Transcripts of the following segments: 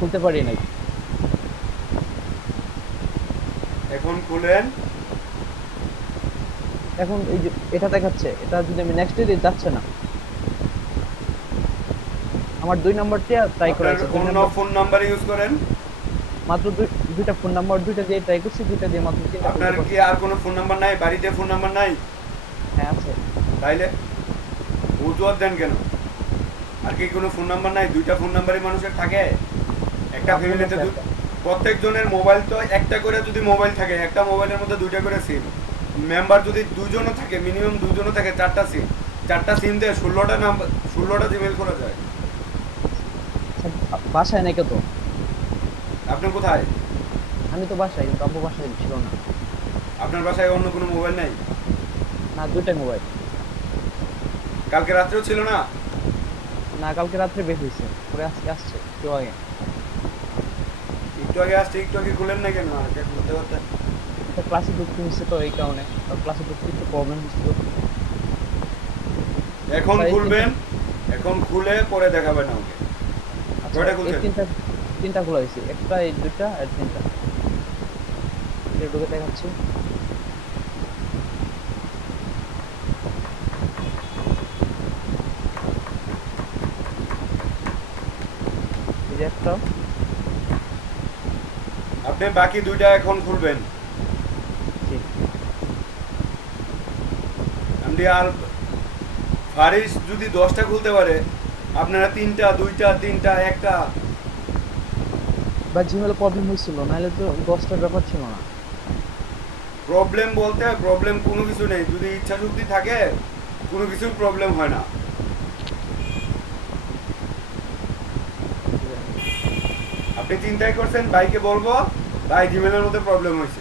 খুলতে পারি নাই। এখন খুলেন। এখন এই যে এটা দেখাচ্ছে, এটা যদি আমি নেক্সট দিই যাচ্ছে না। আমার 2 নাম্বারটা ট্রাই করা আপনার হয়েছে, দুই অন্য নাম্বার ফোন নাম্বার ইউজ করেন? মাত্র দুইটা ফোন নাম্বার, দুইটা দিয়ে ট্রাই করছি, দুইটা দিয়ে মাত্র তিনটা আপনার খুলতে কি পারছি। আর কোনো ফোন নাম্বার নাই? বাড়িতে ফোন নাম্বার নাই? হ্যাঁ আছে। তাইলে অজুহাত দেন কেন? আর কি কোনো ফোন নাম্বার নাই? দুইটা ফোন নাম্বারই মানুষের থাকে। একটা আপনার ফ্যামিলিতে কাছে একটা। প্রত্যেকজনের মোবাইল তো একটা করে যদি মোবাইল থাকে, একটা মোবাইলের মধ্যে দুইটা করে সিম। মেম্বার যদি দুজনও থাকে, মিনিমাম দুজনও থাকে, চারটা সিম। চারটা সিম দিয়ে 16টা নাম্বার, 16টা জিমেল করা যায়। আচ্ছা, বাসায় নাই কত? আপনি কোথায়? আমি তো বাসায়, কিন্তু আব্বু বাসায় ছিল না। আপনার বাসায় অন্য কোনো মোবাইল নাই? না, দুইটাই মোবাইল। কালকে রাত্রেও ছিল না? না, কালকে রাত্রে বের হয়েছে, পরে আজকে আসছে কেউ আগে। একটু আগে আসছে, একটু আগে খুলেন না কেন? আর কে খুলতে পারতেন। একটা ক্লাসে ঢুকতে হচ্ছে তো এই কারণে, ক্লাসে ঢুকতে একটু প্রবলেম হচ্ছিল। এখন আচ্ছা এই তিনটা। খুলবেন। এখন খুলে পরে দেখাবেন আমাকে। আচ্ছা কয়টা এই খুলছেন? তিনটা, তিনটা খোলা হয়েছে, একটা এই দুইটা আর তিনটা। এটা ঢুকে দেখাচ্ছি। এই যে একটা। আপনি বাকি দুইটা এখন খুলবেন। জি। আপনি আর ফারিস যদি 10টা খুলতে পারে, আপনারা তিনটা, দুইটা, তিনটা, একটা। বা জিমেলে প্রবলেম হয়েছিল, নাহলে তো 10টার ব্যাপার ছিল না। প্রবলেম বলতে প্রবলেম কোনো কিছু নেই, যদি ইচ্ছা শক্তি থাকে কোনো কিছুর প্রবলেম হয় না। আপনি চিন্তাই করছেন ভাইকে বলবো, ভাই জিমেলের মধ্যে প্রবলেম হয়েছে।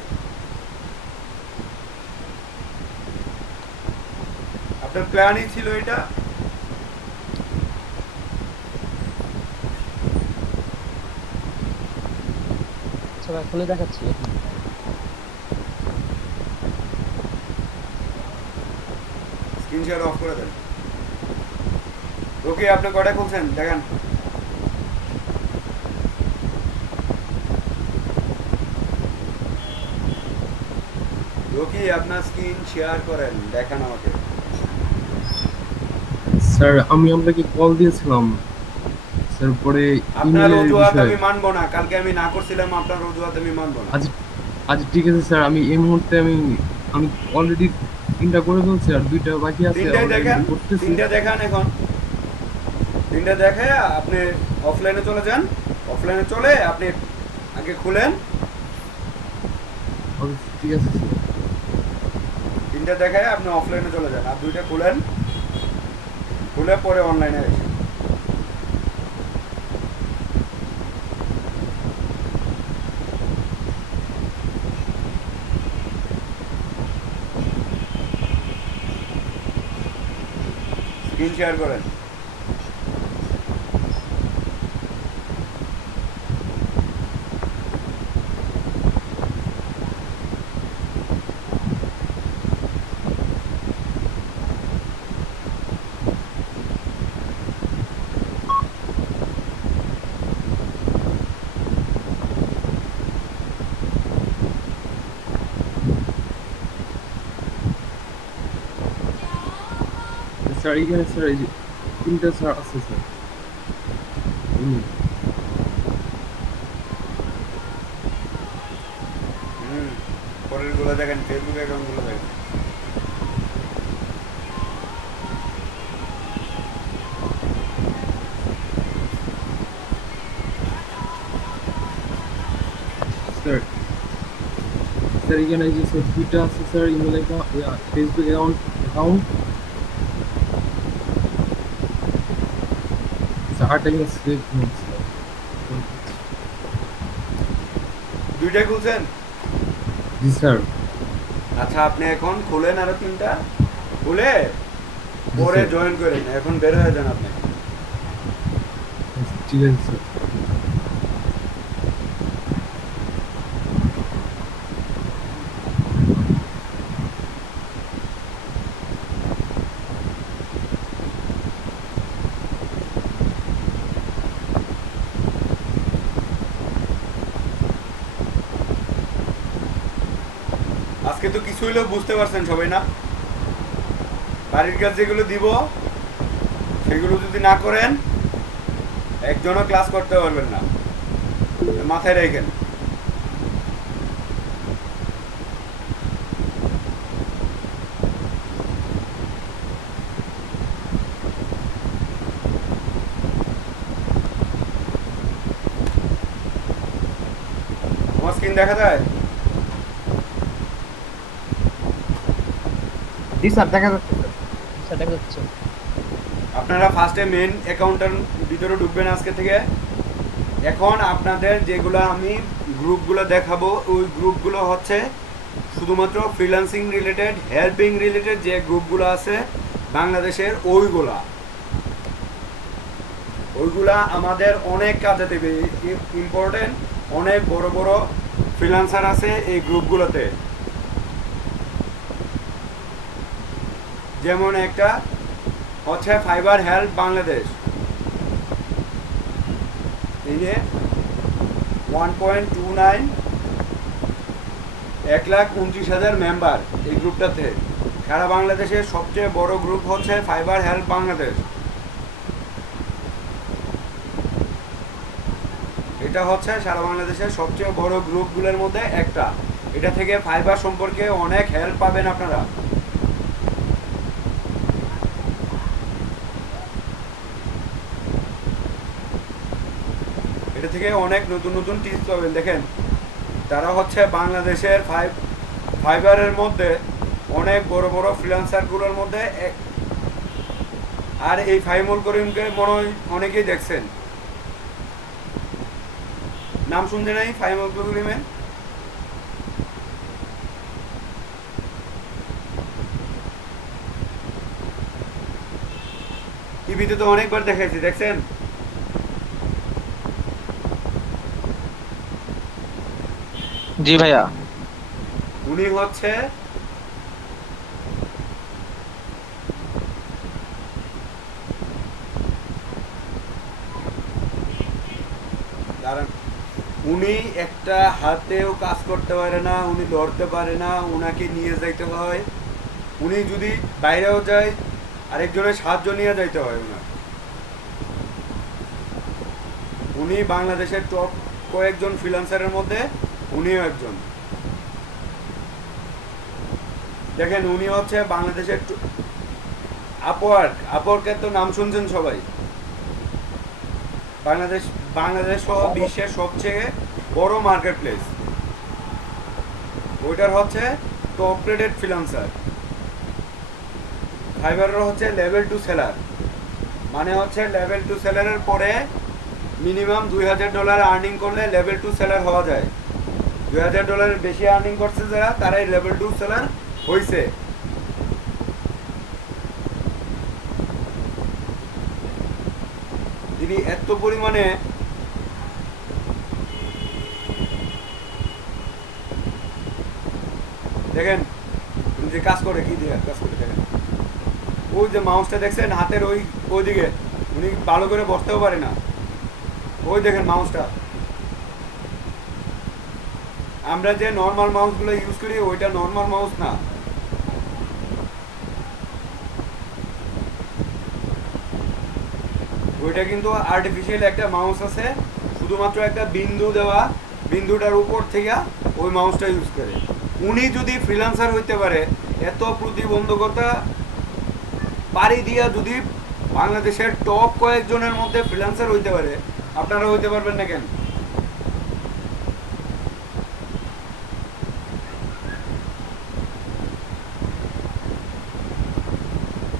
আপনার প্ল্যানই ছিল এটা। আচ্ছা ভাই, খুলে দেখাচ্ছি এখন। স্ক্রিন শেয়ার অফ করে দেন। ওকে, আপনি কয়টা খুলছেন দেখেন। রকি, আপনার স্ক্রিন শেয়ার করেন, দেখান আমাকে। স্যার আমি আপনাকে কল দিয়েছিলাম স্যার, পরে আপনার ইমেলের অজুহাত বিষয়ে। আমি মানবো না, কালকে আমি না করছিলাম, আপনার অজুহাত আমি মানবো না। আজ আজ ঠিক আছে স্যার, আমি এই মুহূর্তে আমি আমি অলরেডি 3টা করে ফেলছি, আর 2টা বাকি আছে, তিনটাই অলরেডি দেখেন, করতেছি। তিনটা দেখান এখন। তিনটা দেখে আপনি অফলাইনে চলে যান। অফলাইনে চলে আপনি আগে খুলেন। ওকে, ঠিক আছে স্যার। তিনটা দেখায় আপনি অফলাইনে চলে যান, আর দুইটা খুলেন। খুলে পরে অনলাইনে এসে স্ক্রিন শেয়ার করেন। স্যার এইখানে স্যার এই যে 3টা স্যার আছে স্যার। email। হুম, পরের গুলো দেখেন, ফেসবুক অ্যাকাউন্ট গুলো দেখেন। স্যার স্যার এখানে এই যে স্যার 2টা আছে sir, email account, Facebook account account sir, আরটা এখানে সেভ স্যার। দুইটাই খুলছেন? জি স্যার। আচ্ছা, আপনি এখন খুলেন আরো তিনটা। খুলে জি পরে স্যার। জয়েন করেন, এখন বের হয়ে যান আপনি। ঠিক আছে স্যার। আজকে তো কিছু হইলেও বুঝতে পারছেন সবাই না? বাড়ির কাজ যেগুলো দিব সেগুলো যদি না করেন একজনও ক্লাস করতে পারবেন না, মাথায় রাখেন। আমার স্ক্রিন দেখা যায়? জি স্যার, দেখা যাচ্ছে স্যার, দেখা যাচ্ছে। আপনারা ফার্স্টে মেন অ্যাকাউন্টের ভিতরে ঢুকবেন আজকে থেকে। এখন আপনাদের যেগুলো আমি গ্রুপগুলো দেখাবো ওই গ্রুপগুলো হচ্ছে শুধুমাত্র ফ্রিল্যান্সিং রিলেটেড, হেল্পিং রিলেটেড যে গ্রুপগুলো আছে বাংলাদেশের, ওইগুলা আমাদের অনেক কাজে দেবে। ইম্পর্টেন্ট অনেক বড় বড় ফ্রিল্যান্সার আছে এই গ্রুপগুলোতে। যেমন একটা হচ্ছে ফাইবার হেল্প বাংলাদেশ, এই যে 1.29 1,29,000 মেম্বার এই গ্রুপটাতে। সারা বাংলাদেশের সবচেয়ে বড় গ্রুপ হচ্ছে ফাইবার হেল্প বাংলাদেশ। এটা হচ্ছে সারা বাংলাদেশের সবচেয়ে বড় গ্রুপগুলোর মধ্যে একটা। এটা থেকে ফাইবার সম্পর্কে অনেক হেল্প পাবেন আপনারা। এটা থেকে অনেক নতুন নতুন টিপস পাবেন। দেখেন, তারা হচ্ছে বাংলাদেশের ফাইবারের মধ্যে অনেক বড় বড় ফ্রিল্যান্সারগুলোর মধ্যে আর এই ফাইমুল করিমকে মনে হয় অনেকেই দেখছেন, নাম শুনতে নাই ফাইমুল করিমের? টিভিতে তো অনেকবার দেখাইছি, দেখছেন? জি ভাইয়া। উনি হচ্ছে উনি একটা হাতেও কাজ করতে পারে না, উনি লড়তে পারে না, উনাকে নিয়ে যাইতে হয়। উনি যদি বাইরেও যায় আরেকজনের সাহায্য নিয়ে যাইতে হয় ওনার। উনি বাংলাদেশের টপ কয়েকজন ফ্রিল্যান্সারের মধ্যে উনিও একজন। দেখেন, উনি হচ্ছে বাংলাদেশের আপওয়ার্কের তো নাম শুনছেন সবাই। বাংলাদেশ সহ বিশ্বের সবচেয়ে বড় মার্কেট প্লেস, ওইটার হচ্ছে টপ রেটেড ফ্রিল্যান্সার। ফাইবারের হচ্ছে লেভেল 2 সেলার, মানে হচ্ছে লেভেল 2 সেলারের পরে মিনিমাম $2,000 আর্নিং করলে লেভেল 2 সেলার হওয়া যায়। $2,000 বেশি আর্নিং করছে যারা, তারাই লেভেল 2 সেলার হয়েছে। তিনি এত পরিমাণে দেখেন উনি যে কাজ করে, কি দিয়ে কাজ করে দেখেন। ওই যে মাউসটা দেখছেন হাতের ওইদিকে, উনি ভালো করে বসতেও পারে না। ওই দেখেন মাউসটা, আমরা যে নর্মাল মাউসগুলো ইউজ করি ওইটা নর্মাল মাউস না। ওইটা কিন্তু আর্টিফিশিয়াল একটা মাউস আছে, শুধুমাত্র একটা বিন্দু দেওয়া, বিন্দুটার উপর থেকে ওই মাউসটা ইউজ করে। উনি যদি ফ্রিল্যান্সার হইতে পারে, এত প্রতিবন্ধকতা পাড়ি দিয়া যদি বাংলাদেশের টপ কয়েকজনের মধ্যে ফ্রিল্যান্সার হইতে পারে, আপনারা হইতে পারবেন না কেন?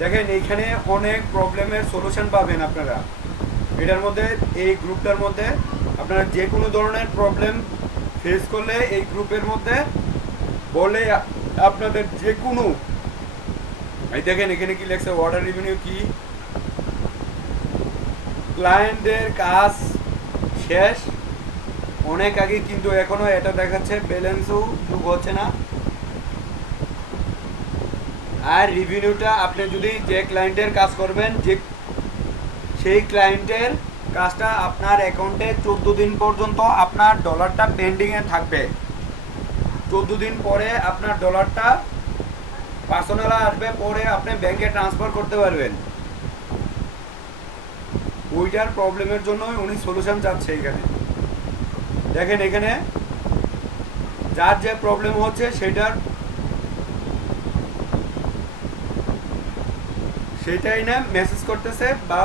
দেখেন, এইখানে অনেক প্রবলেমের সলিউশন পাবেন আপনারা এটার মধ্যে। এই গ্রুপটার মধ্যে আপনারা যে কোনো ধরনের প্রবলেম ফেস করলে এই গ্রুপের মধ্যে বলে আপনাদের যে কোনো, এই দেখেন এখানে কি লেখছে, অর্ডার রেভিনিউ কি, ক্লায়েন্টদের কাজ শেষ অনেক আগে, কিন্তু এখনো এটা দেখাচ্ছে ব্যালেন্সও যোগ হচ্ছে না। আর রিভিনিউটা আপনি যদি যে ক্লায়েন্টের কাজ করবেন, যে সেই ক্লায়েন্টের কাজটা আপনার অ্যাকাউন্টে 14 দিন পর্যন্ত আপনার ডলারটা পেন্ডিংয়ে থাকবে। 14 দিন পরে আপনার ডলারটা পার্সোনাল আসবে, পরে আপনি ব্যাংকে ট্রান্সফার করতে পারবেন। ওইটার প্রবলেমের জন্য উনি সলিউশন চাচ্ছে এখানে। দেখেন এখানে যার যে প্রবলেম হচ্ছে সেটাই না মেসেজ করতেছে বা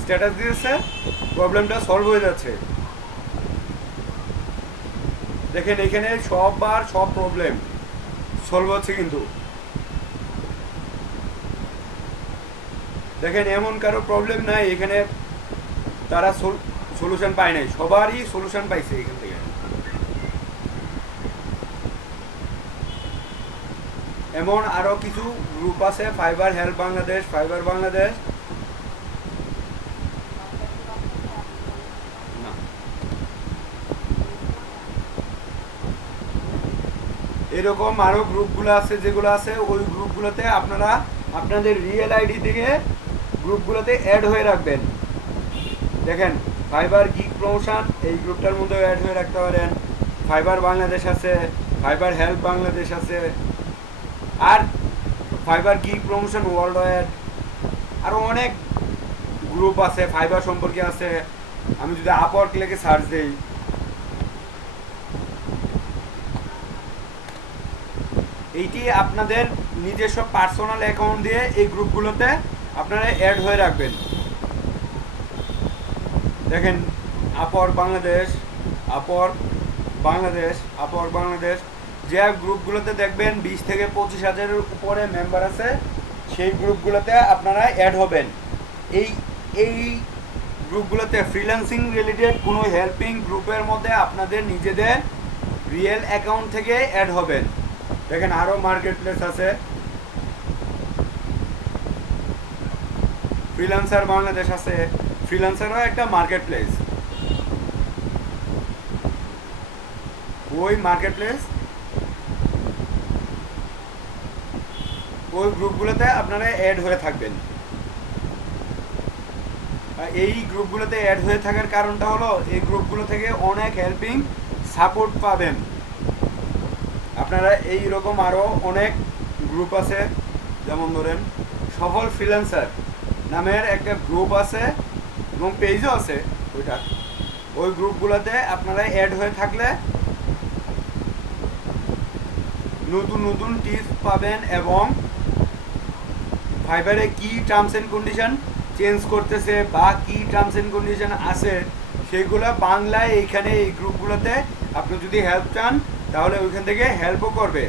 স্ট্যাটাস দিয়েছে, প্রবলেমটা সলভ হয়ে যাচ্ছে। দেখেন এখানে সব প্রবলেম সলভ হচ্ছে। কিন্তু দেখেন এমন কারো প্রবলেম নাই এখানে তারা সলিউশন পায় নাই, সবারই সলিউশন পাইছে এখান থেকে। এমন আরো কিছু গ্রুপ আছে, fibre help Bangladesh, fibre Bangladesh, না এরকম আরো গ্রুপগুলো আছে, যেগুলো আছে ওই গ্রুপগুলোতে আপনারা আপনাদের রিয়েল আইডি থেকে গ্রুপগুলোতে অ্যাড হয়ে রাখবেন। দেখেন ফাইবার গিগ প্রমোশন এই গ্রুপটার মধ্যে অ্যাড হয়ে রাখতে পারেন, ফাইবার বাংলাদেশ আছে, ফাইবার হেল্প বাংলাদেশ আছে, আর fibre gig promotion world wide, আরও অনেক গ্রুপ আছে ফাইবার সম্পর্কে আছে। আমি যদি আপওয়ার্ক লিখে সার্চ দিই, এইটি আপনাদের নিজস্ব পার্সোনাল অ্যাকাউন্ট দিয়ে এই গ্রুপগুলোতে আপনারা অ্যাড হয়ে রাখবেন। দেখেন আপওয়ার্ক বাংলাদেশ, আপওয়ার্ক বাংলাদেশ যে গ্রুপগুলোতে দেখবেন 20 থেকে 25 হাজারের উপরে মেম্বার আছে, সেই গ্রুপগুলোতে আপনারা অ্যাড হবেন। এই গ্রুপগুলোতে ফ্রিল্যান্সিং রিলেটেড কোনো হেল্পিং গ্রুপের মধ্যে আপনাদের নিজেদের রিয়েল অ্যাকাউন্ট থেকে অ্যাড হবেন। দেখেন আরও মার্কেট প্লেস আছে, ফ্রিল্যান্সার বাংলাদেশ আছে, ফ্রিল্যান্সারও একটা মার্কেট প্লেস। ওই মার্কেট প্লেস ওই গ্রুপগুলোতে আপনারা অ্যাড হয়ে থাকবেন। এই গ্রুপগুলোতে অ্যাড হয়ে থাকার কারণটা হলো এই গ্রুপগুলো থেকে অনেক হেল্পিং সাপোর্ট পাবেন আপনারা। এই রকম আরও অনেক গ্রুপ আছে, যেমন ধরেন সফল ফ্রিল্যান্সার নামের একটা গ্রুপ আছে এবং পেজও আছে ওইটা। ওই গ্রুপগুলোতে আপনারা অ্যাড হয়ে থাকলে নতুন নতুন টিপস পাবেন এবং ফাইবারে কি টার্মস অ্যান্ড কন্ডিশন চেঞ্জ করতেছে বা কি টার্মস অ্যান্ড কন্ডিশন আছে সেগুলো বাংলায় এইখানে এই গ্রুপগুলোতে আপনি যদি হেল্প চান তাহলে ওইখান থেকে হেল্পও করবে।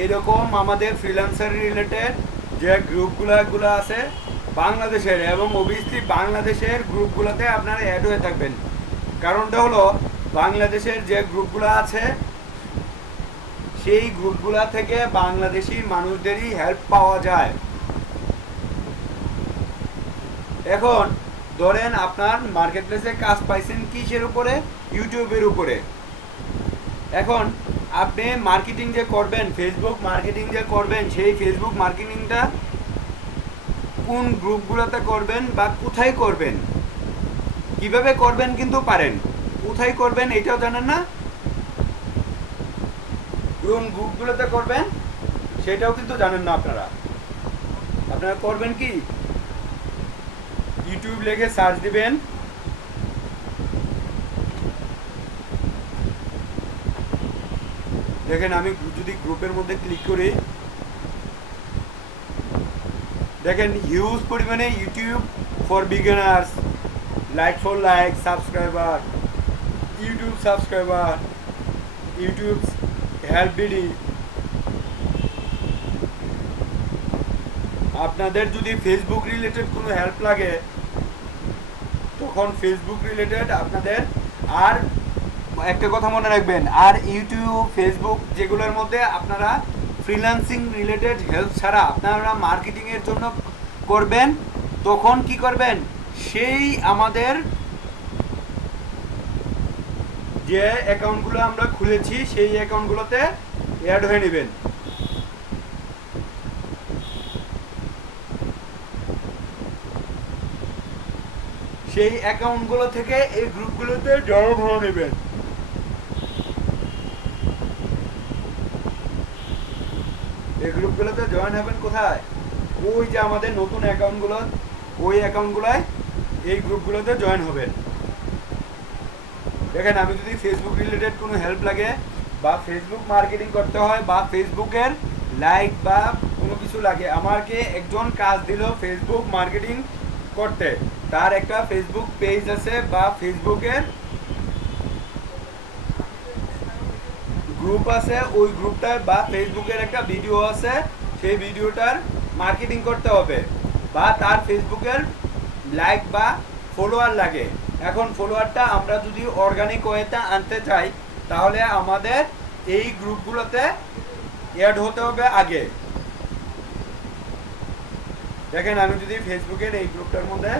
এইরকম আমাদের ফ্রিল্যান্সার রিলেটেড যে গ্রুপগুলো আছে বাংলাদেশের, এবং অবভিয়াসলি বাংলাদেশের গ্রুপগুলোতে আপনারা অ্যাড হয়ে থাকবেন। কারণটা হলো বাংলাদেশের যে গ্রুপগুলো আছে সেই গ্রুপগুলো থেকে বাংলাদেশি মানুষদেরই হেল্প পাওয়া যায়। এখন ধরেন আপনার মার্কেট প্লেসে কাজ পাইছেন কিসের উপরে? ইউটিউবের উপরে। এখন আপনি মার্কেটিং যে করবেন, ফেসবুক মার্কেটিং যে করবেন, সেই ফেসবুক মার্কেটিংটা কোন গ্রুপগুলোতে করবেন বা কোথায় করবেন, কিভাবে করবেন কিন্তু পারেন, কোথায় করবেন এটাও জানেন না, কোন গ্রুপগুলোতে করবেন সেটাও কিন্তু জানেন না। আপনারা করবেন কি, ইউটিউব লিখে সার্চ দিবেন, দেখেন আমি যদি গ্রুপের মধ্যে ক্লিক করি, দেখেন হিউজ পরিমাণে YouTube for beginners, like for like, subscriber, YouTube help BD. আপনাদের যদি ফেসবুক রিলেটেড কোনো হেল্প লাগে তখন ফেসবুক রিলেটেড আপনাদের, আর একটা কথা মনে রাখবেন, আর ইউটিউব ফেসবুক যেগুলোর মধ্যে আপনারা ফ্রিল্যান্সিং রিলেটেড হেল্প ছাড়া আপনারা মার্কেটিংয়ের জন্য করবেন, তখন কি করবেন, সেই আমাদের যে অ্যাকাউন্টগুলো আমরা খুলেছি সেই অ্যাকাউন্টগুলোতে অ্যাড হয়ে নেবেন। সেই অ্যাকাউন্টগুলো থেকে এই গ্রুপগুলোতে জয়েন হয়ে নেবেন। এই গ্রুপগুলোতে জয়েন হবেন কোথায়? ওই যে আমাদের নতুন অ্যাকাউন্টগুলো, ওই অ্যাকাউন্টগুলোয় এই গ্রুপগুলোতে জয়েন হবেন। দেখেন, আমি যদি ফেসবুক রিলেটেড কোনো হেল্প লাগে বা ফেসবুক মার্কেটিং করতে হয় বা ফেসবুকের লাইক বা কোনো কিছু লাগে, আমাকে একজন কাজ দিল ফেসবুক মার্কেটিং করতে, তার একটা ফেসবুক পেজ আছে বা ফেসবুকের গ্রুপ আছে, ওই গ্রুপটায় বা ফেসবুকের একটা ভিডিও আছে, সেই ভিডিওটার মার্কেটিং করতে হবে বা তার ফেসবুকের লাইক বা ফলোয়ার লাগে। এখন ফলোয়ারটা আমরা যদি অর্গানিক ওয়েতে আনতে চাই তাহলে আমাদের এই গ্রুপগুলোতে অ্যাড হতে হবে আগে। দেখেন, আমি যদি ফেসবুকের এই গ্রুপটার মধ্যে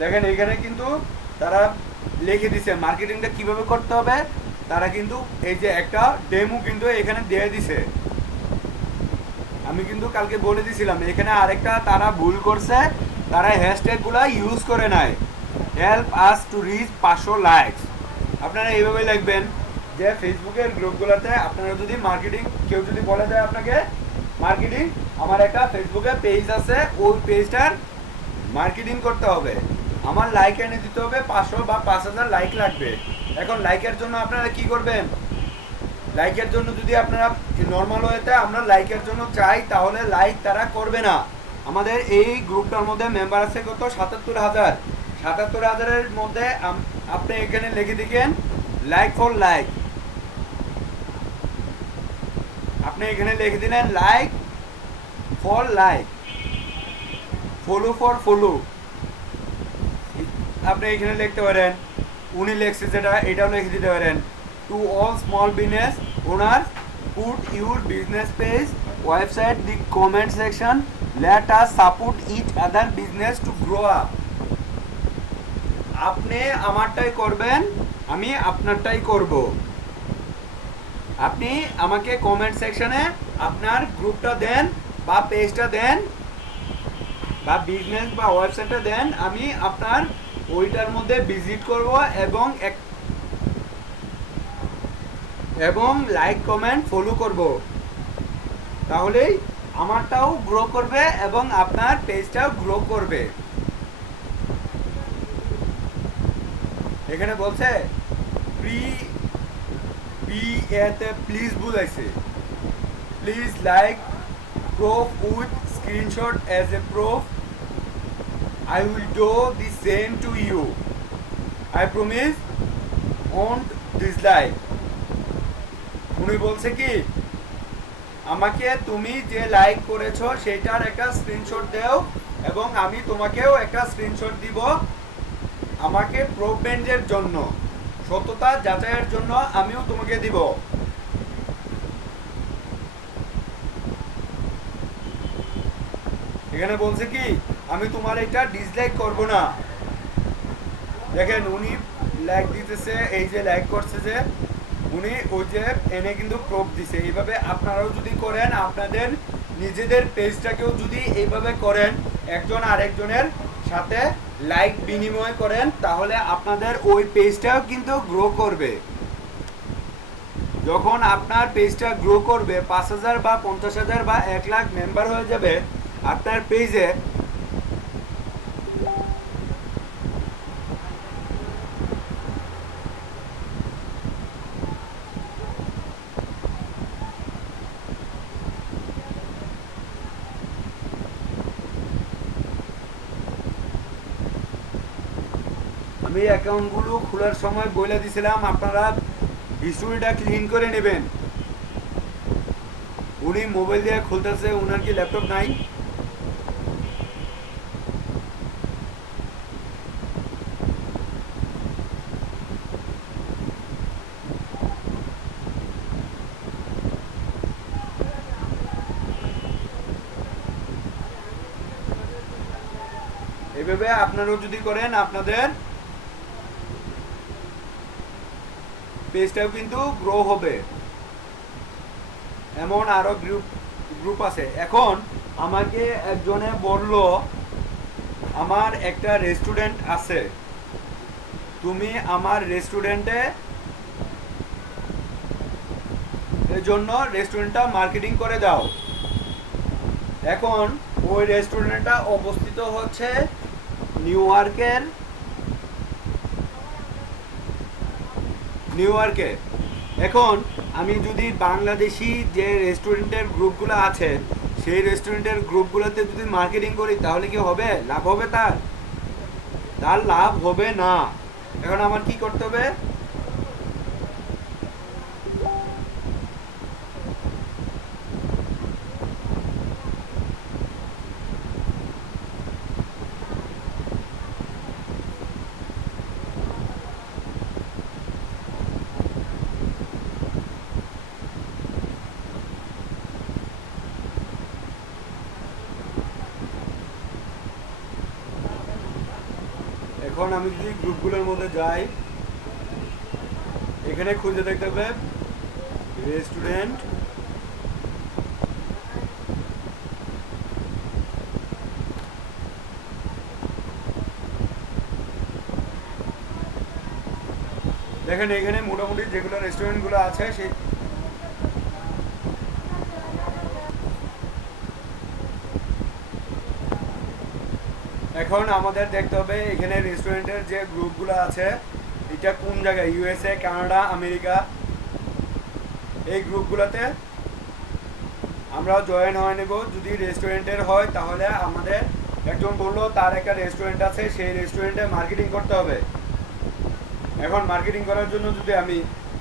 দেখেন, এখানে কিন্তু তারা লিখে দিছে মার্কেটিংটা কিভাবে করতে হবে। তারা কিন্তু এই যে একটা ডেমো কিন্তু এখানে দিয়ে দিছে। আমি কিন্তু কালকে বলে দিছিলাম, এখানে আরেকটা তারা ভুল করছে, তারা হ্যাশট্যাগুলো ইউজ করে নাই, help us to reach 500 likes. আপনারা এইভাবে লিখবেন যে ফেসবুকের গ্রুপগুলোতে আপনারা যদি মার্কেটিং, কেউ যদি বলে দেয় আপনাকে মার্কেটিং, আমার একটা ফেসবুকে পেজ আছে, ওই পেজটার মার্কেটিং করতে হবে, আমার লাইক এনে দিতে হবে 500 বা 5000 লাইক লাগবে। এখন লাইকের জন্য আপনারা কি করবেন? লাইকের জন্য যদি আপনারা নর্মাল ওয়েতে আমরা লাইকের জন্য চাই তাহলে লাইক তারা করবে না। আমাদের এই গ্রুপটার মধ্যে মেম্বার আছে কত? ৭৭,০০০। ৭৭,০০০-এর মধ্যে আপনি এখানে লিখে দিবেন লাইক ফর লাইক। আপনি এখানে লিখে দিলেন like for like, follow for follow. আপনি এখানে লিখতে পারেন, উনি লেখছে যেটা, এটাও লিখে দিতে পারেন, to all small business owners put your business page website the comment section, let us support each other business to grow up. আপনি আমারটাই করবেন, আমি আপনারটাই করব। আপনি আমাকে কমেন্ট সেকশনে আপনার গ্রুপটা দেন বা পেজটা দেন বা বিজনেস বা ওয়েবসাইটটা দেন, আমি আপনার ওইটার মধ্যে ভিজিট করব এবং লাইক কমেন্ট ফলো করব। তাহলেই আমারটাও গ্রো করবে এবং আপনার পেজটাও গ্রো করবে। এখানে বলছে প্লিজ বুঝাইছে, please like proof with screenshot as a proof, I will do the same to you. I promise won't dislike. উনি বলছে কি, আমাকে তুমি যে লাইক করেছো সেটার একটা স্ক্রিনশট দাও এবং আমি তোমাকেও একটা স্ক্রিনশট দিব, আমাকে প্রুফমেন্টের জন্য, সততা যাচাইয়ের জন্য আমিও তোমাকে দিব। এখানে বলছে কি, আমি তোমার এটা ডিসলাইক করব না। দেখেন, উনি লাইক দিতেছে, এই যে লাইক করছে যে উনি, ওই যে এনে কিন্তু প্রুফ দিছে। এইভাবে আপনারাও যদি করেন, আপনাদের নিজেদের পেজটাকেও যদি এইভাবে করেন, একজন আরেকজনের সাথে লাইক বিনিময় করেন, তাহলে আপনাদের ওই পেজটাও কিন্তু গ্রো করবে। যখন আপনার পেজটা গ্রো করবে, ৫,০০০ বা ৫০,০০০ বা ১ লাখ মেম্বার হয়ে যাবে আপনার পেজে, আমি অ্যাকাউন্টগুলো খোলার সময় বলে দিয়েছিলাম আপনারা হিস্টোরিটা ক্লিন করে নেবেন। উনি মোবাইল দিয়ে খুলতেছে, ওনার কি ল্যাপটপ নাই? এভাবে আপনারাও যদি করেন আপনাদের পেজটাও কিন্তু গ্রো হবে। এমন আরো গ্রুপ আছে। এখন আমাকে একজনে বলল আমার একটা রেস্টুরেন্ট আছে, তুমি আমার রেস্টুরেন্টে এর জন্য রেস্টুরেন্টটা মার্কেটিং করে দাও। এখন ওই রেস্টুরেন্টটা অবস্থিত হচ্ছে নিউ ইয়র্কে। এখন আমি যদি বাংলাদেশি যে রেস্টুরেন্টের গ্রুপগুলো আছে সেই রেস্টুরেন্টের গ্রুপগুলোতে যদি মার্কেটিং করি তাহলে কি হবে? লাভ হবে? তার লাভ হবে না। এখন আমার কি করতে হবে? এখন আমি যদি গ্রুপগুলোর মধ্যে যাই, এখানে খুঁজে দেখতে হবে রেস্টুরেন্ট। দেখেন এখানে মোটামুটি যেগুলো রেস্টুরেন্টগুলো আছে সেই এখন আমাদের দেখতে হবে এখানে রেস্টুরেন্টের যে গ্রুপগুলো আছে এটা কোন জায়গায়, ইউএসএ, কানাডা, আমেরিকা, এই গ্রুপগুলোতে আমরা জয়েন হয়ে নেব। যদি রেস্টুরেন্টের হয় তাহলে আমাদের একজন বললো তার একটা রেস্টুরেন্ট আছে, সেই রেস্টুরেন্টে মার্কেটিং করতে হবে। এখন মার্কেটিং করার জন্য যদি আমি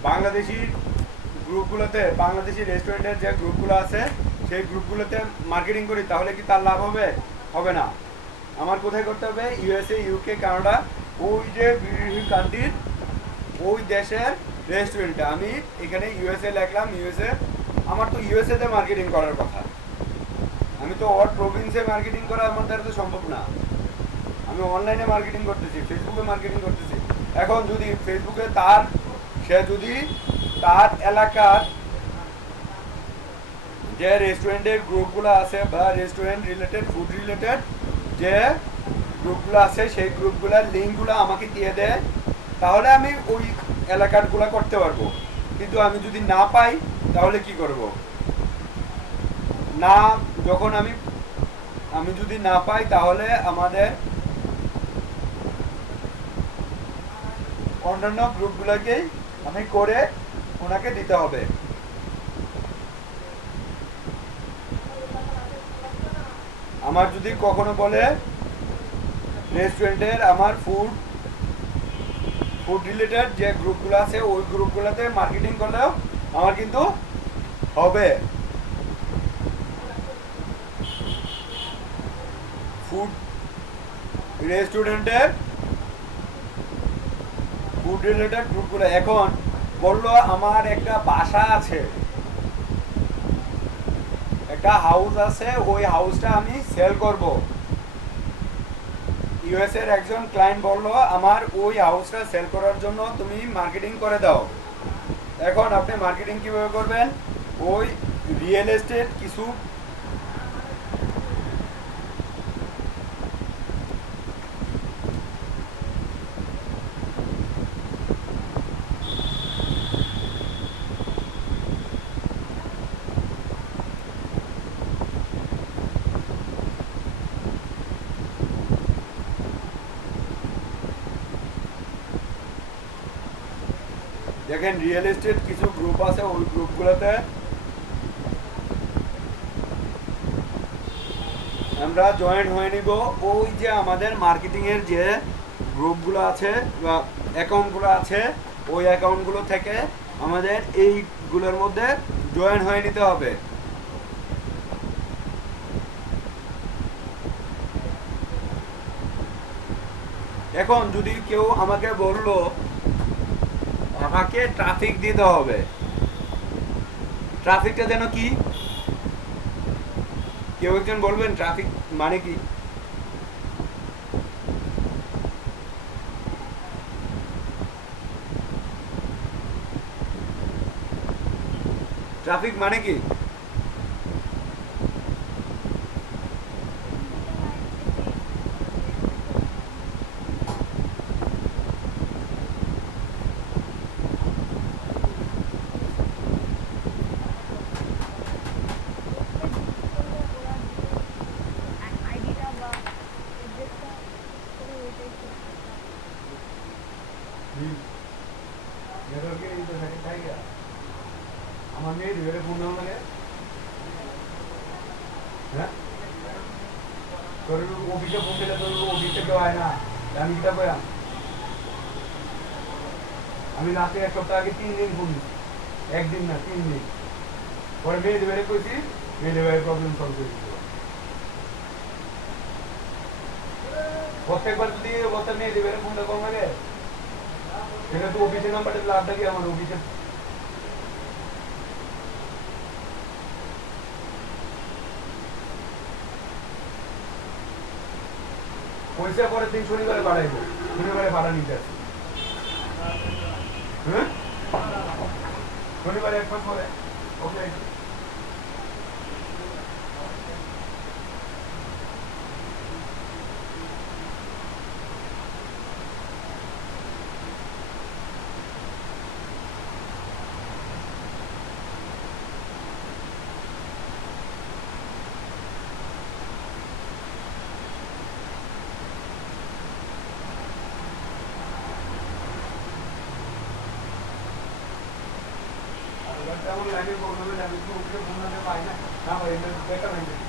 বাংলাদেশি গ্রুপগুলোতে, বাংলাদেশি রেস্টুরেন্টের যে গ্রুপগুলো আছে সেই গ্রুপগুলোতে মার্কেটিং করি তাহলে কি তার লাভ হবে? হবে না। আমার কোথায় করতে হবে? ইউএসএ, ইউকে, কানাডা, ওই যে বিদেশি কান্ট্রির ওই দেশের রেস্টুরেন্টে। আমি এখানে ইউএসএ লিখলাম, ইউএসএ। আমার তো ইউএসএতে মার্কেটিং করার কথা, আমি তো ওর প্রভিন্সে মার্কেটিং করা আমার দ্বারা তো সম্ভব না। আমি অনলাইনে মার্কেটিং করতেছি, ফেসবুকে মার্কেটিং করতেছি। এখন যদি ফেসবুকে সে যদি তার এলাকার যে রেস্টুরেন্টের গ্রুপগুলো আছে বা রেস্টুরেন্ট রিলেটেড, ফুড রিলেটেড যে গ্রুপগুলো আছে সেই গ্রুপগুলোর লিঙ্কগুলো আমাকে দিয়ে দেয় তাহলে আমি ওই এলাকারগুলো করতে পারবো। কিন্তু আমি যদি না পাই তাহলে কি করব? না, যখন আমি যদি না পাই তাহলে আমাদের অন্যান্য গ্রুপগুলোকেই আমি করে ওনাকে দিতে হবে। আমার যদি কখনো বলে রেস্টুরেন্টের আমার ফুড রিলেটেড যে গ্রুপগুলো আছে ওই গ্রুপগুলোতে মার্কেটিং করলেও আমার কিন্তু হবে। ফুড রেস্টুরেন্টের ফুড রিলেটেড গ্রুপগুলো। এখন বললো আমার একটা বাসা আছে, একটা হাউস আছে, ওই হাউসটা আমি সেল করব। ইউএস এর একজন ক্লায়েন্ট বললো আমার ওই হাউসটা সেল করার জন্য তুমি মার্কেটিং করে দাও। এখন আপনি মার্কেটিং কিভাবে করবেন? ওই রিয়েল এস্টেট কিছু দেখেন রিয়েল এস্টেট কিছু গ্রুপ আছে, ওই গ্রুপগুলোতে আমরা জয়েন হয়ে নিব। ওই যে আমাদের মার্কেটিং এর যে গ্রুপগুলো আছে বা অ্যাকাউন্টগুলো আছে ওই অ্যাকাউন্টগুলো থেকে আমাদের এইগুলোর মধ্যে জয়েন হয়ে নিতে হবে। এখন যদি কেউ আমাকে বললো আমাকে ট্রাফিক দিতে হবে, ট্রাফিকটা যেন কি? কেউ একজন বলবেন ট্রাফিক মানে কি? ট্রাফিক মানে কি? আমার মেয়ে দুপুরে ফোন দেওয়া লাগে হ্যাঁ তোর অফিসে ফোন দিলে তোর অফিসে কেউ আয় না আমি কিটা কয়াম আমি রাতে এক সপ্তাহ আগে 3 দিন ফোন দিচ্ছি একদিন না 3 দিন পরে মেয়ে দুপুরে কইছি মেয়ে দুপুরে প্রবলেম সলভ করে দিচ্ছি প্রত্যেকবার যদি বলতে মেয়ে দুপুরে ফোনটা কম লাগে সেটা তো অফিসের নাম্বারটা লাভটা কি আমার অফিসে পয়সা পরের দিন শনিবারে বাড়াইবো শনিবারে ভাড়া নিতে আসি হ্যাঁ শনিবারে 1 মাস পরে ওকে তেমন লাইনের প্রবলেমে আমি তো ওকে ফোন না পাই না না ভাই এটা বেকার হয়ে যায়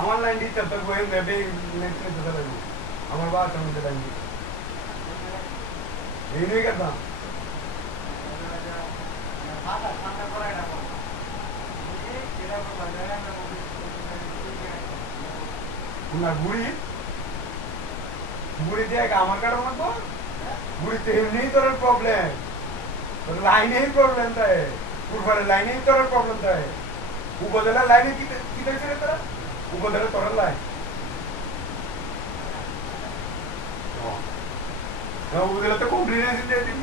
আমার লাইন দিতে তো কোই মেবি নেক্সট দিতে লাগবে আমার বাবা সামনে লাইন দিতে এই নিয়ে করতাম না বুড়ি বুড়ি দিয়ে আমার কাটার মতো বুড়িতে এমনিই তোর প্রবলেম তোর লাইনেই প্রবলেম তাই পুরবারের লাইনেই তোর প্রবলেম তাই উপজেলার লাইনে কি কি দেখছে রে তোরা উপজেলার তোর লাইন উপজেলা তো কমপ্লিট দিয়ে দিন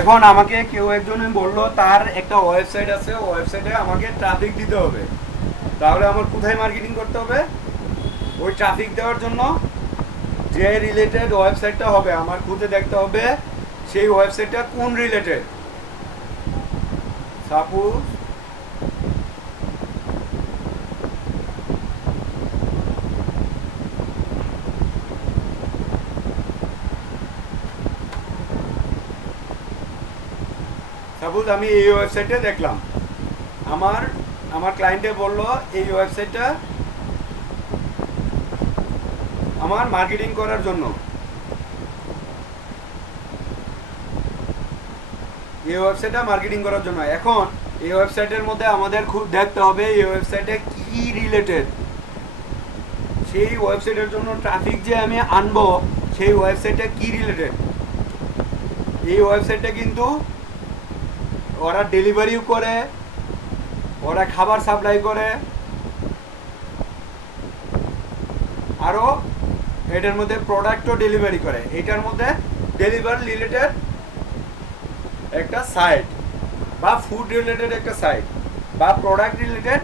এখন আমাকে কেউ একজন বললো তার একটা ওয়েবসাইট আছে ওয়েবসাইটে আমাকে ট্রাফিক দিতে হবে তাহলে আমার কোথায় মার্কেটিং করতে হবে ওই ট্রাফিক দেওয়ার জন্য যে রিলেটেড ওয়েবসাইটটা হবে আমার খুঁজে দেখতে হবে সেই ওয়েবসাইটটা কোন রিলেটেড সাপোজ সাপোজ আমি এই ওয়েবসাইটে দেখলাম আমার আমার ক্লায়েন্টে বললো এই ওয়েবসাইটটা আমার মার্কেটিং করার জন্য এই ওয়েবসাইটটা মার্কেটিং করার জন্য এখন এই ওয়েবসাইটের মধ্যে আমাদের খুব দেখতে হবে এই ওয়েবসাইটে কি রিলেটেড সেই ওয়েবসাইটের জন্য ট্রাফিক যে আমি আনবো সেই ওয়েবসাইটটা কি রিলেটেড এই ওয়েবসাইটটা কিন্তু ওরা ডেলিভারিও করে ওরা খাবার সাপ্লাই করে আরও এটার মধ্যে প্রোডাক্টও ডেলিভারি করে এটার মধ্যে ডেলিভারি রিলেটেড একটা সাইট বা ফুড রিলেটেড একটা সাইট বা প্রোডাক্ট রিলেটেড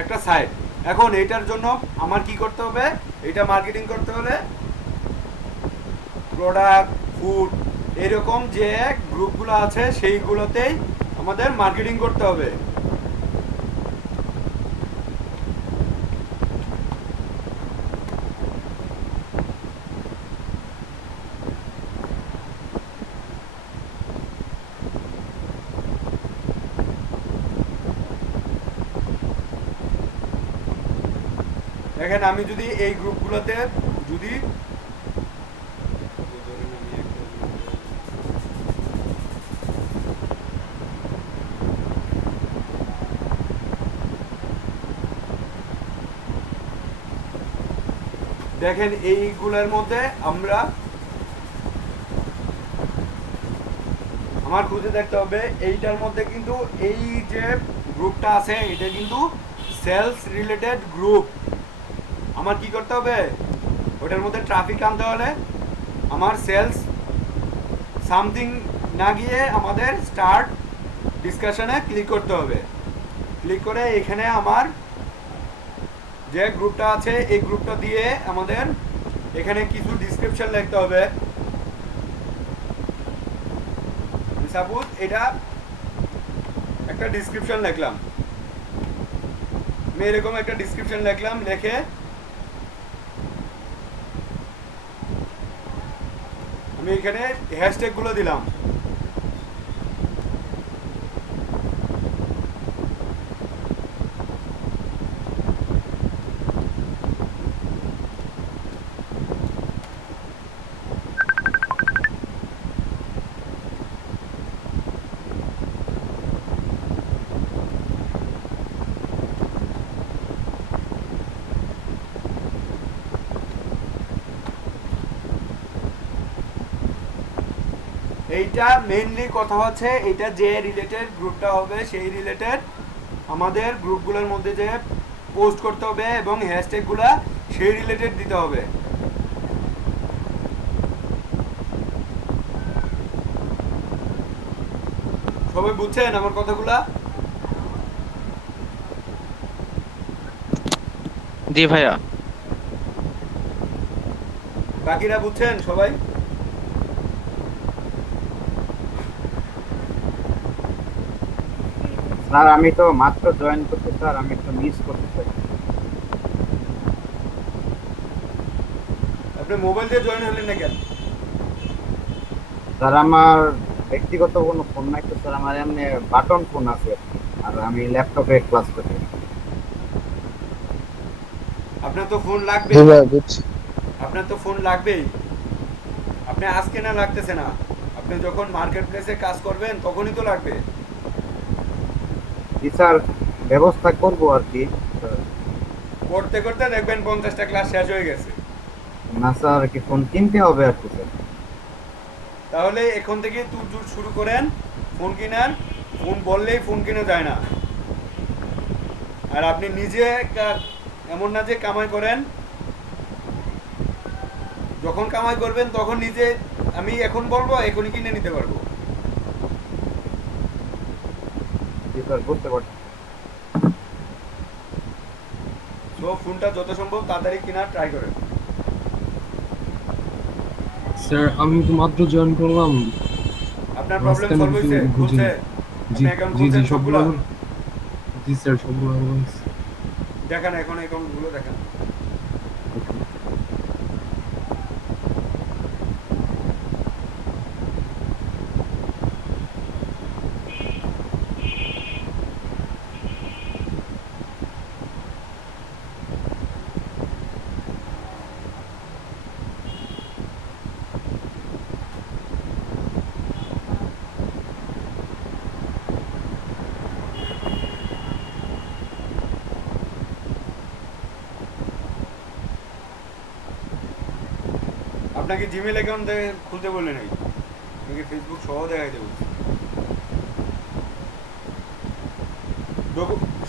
একটা সাইট এখন এটার জন্য আমার কি করতে হবে এটা মার্কেটিং করতে হলে প্রোডাক্ট ফুড এরকম যে গ্রুপগুলো আছে সেইগুলোতেই আমাদের মার্কেটিং করতে হবে দেখেন আমি যদি এই গ্রুপগুলোতে যদি দেখেন এইগুলোর মধ্যে আমার খুঁজে দেখতে হবে এইটার মধ্যে কিন্তু এই যে গ্রুপটা আছে এটা কিন্তু সেলস রিলেটেড গ্রুপ। আমার কি করতে হবে, ওটার মধ্যে ট্রাফিক আনতে হলে আমার সেলস সামথিং না গিয়ে আমাদের স্টার্ট ডিসকাশনে ক্লিক করতে হবে। ক্লিক করে এখানে আমার যে গ্রুপটা আছে এই গ্রুপটা দিয়ে আমাদের এখানে কিছু ডিসক্রিপশন লিখতে হবে। সাপোজ এটা একটা ডিসক্রিপশন লিখলাম, আমি এরকম একটা ডিসক্রিপশন লিখলাম, লিখে আমি এখানে হ্যাশট্যাগ গুলো দিলাম। এইটা মেইনলি কথা হচ্ছে এটা যে রিলেটেড গ্রুপটা হবে সেই রিলেটেড আমাদের গ্রুপগুলোর মধ্যে যে পোস্ট করতে হবে এবং হ্যাশট্যাগুলো সেই রিলেটেড দিতে হবে। সবাই বুঝছেন আমার কথাগুলা? জি ভাইয়া। বাকিরা বুঝছেন সবাই? স্যার আমি তো মাত্র জয়েন করতে, স্যার আমি একটু মিস করতে চাই। আপনি মোবাইল দিয়ে জয়েন হলেন না কেন? স্যার আমার ব্যক্তিগত কোনো ফোন নাই তো স্যার, আমার এমনি বাটন ফোন আছে আর আমি ল্যাপটপে ক্লাস করি। আপনার তো ফোন লাগবে, জি ভাই বুঝছি। আপনার তো ফোন লাগবেই। আপনি আজকে না লাগতেছে না, আপনি যখন মার্কেট প্লেসে কাজ করবেন তখনই তো লাগবে। জি স্যার, ব্যবস্থা করবো আর কি। করতে করতে দেখবেন 50টা ক্লাস শেষ হয়ে গেছে। না স্যার, কি ফোন কিনতে হবে আর কি স্যার? তাহলে এখন থেকে তুর শুরু করেন ফোন কেনার। ফোন বললেই ফোন কিনে যায় না। আর আপনি নিজে এমন না যে কামাই করেন, যখন কামাই করবেন তখন নিজে আমি এখন বলবো এখনই কিনে নিতে পারবো। জি স্যার, বুঝতে পারছি। তো ফোনটা যত সম্ভব তাড়াতাড়ি কেনার ট্রাই করেন। স্যার আমি তো মাত্র জয়েন করলাম। আপনার প্রবলেম সলভ হয়েছে? খুলছে? জি আপনি অ্যাকাউন্ট জি জি খুলছেন সবগুলো সবগুলো? জি স্যার সবগুলো হয়েছে। দেখেন এখন অ্যাকাউন্টগুলো দেখেন। আপনাকে জিমেল অ্যাকাউন্ট খুলতে বলে নাই, আপনাকে ফেসবুক সহ দেখাইতে বলছি।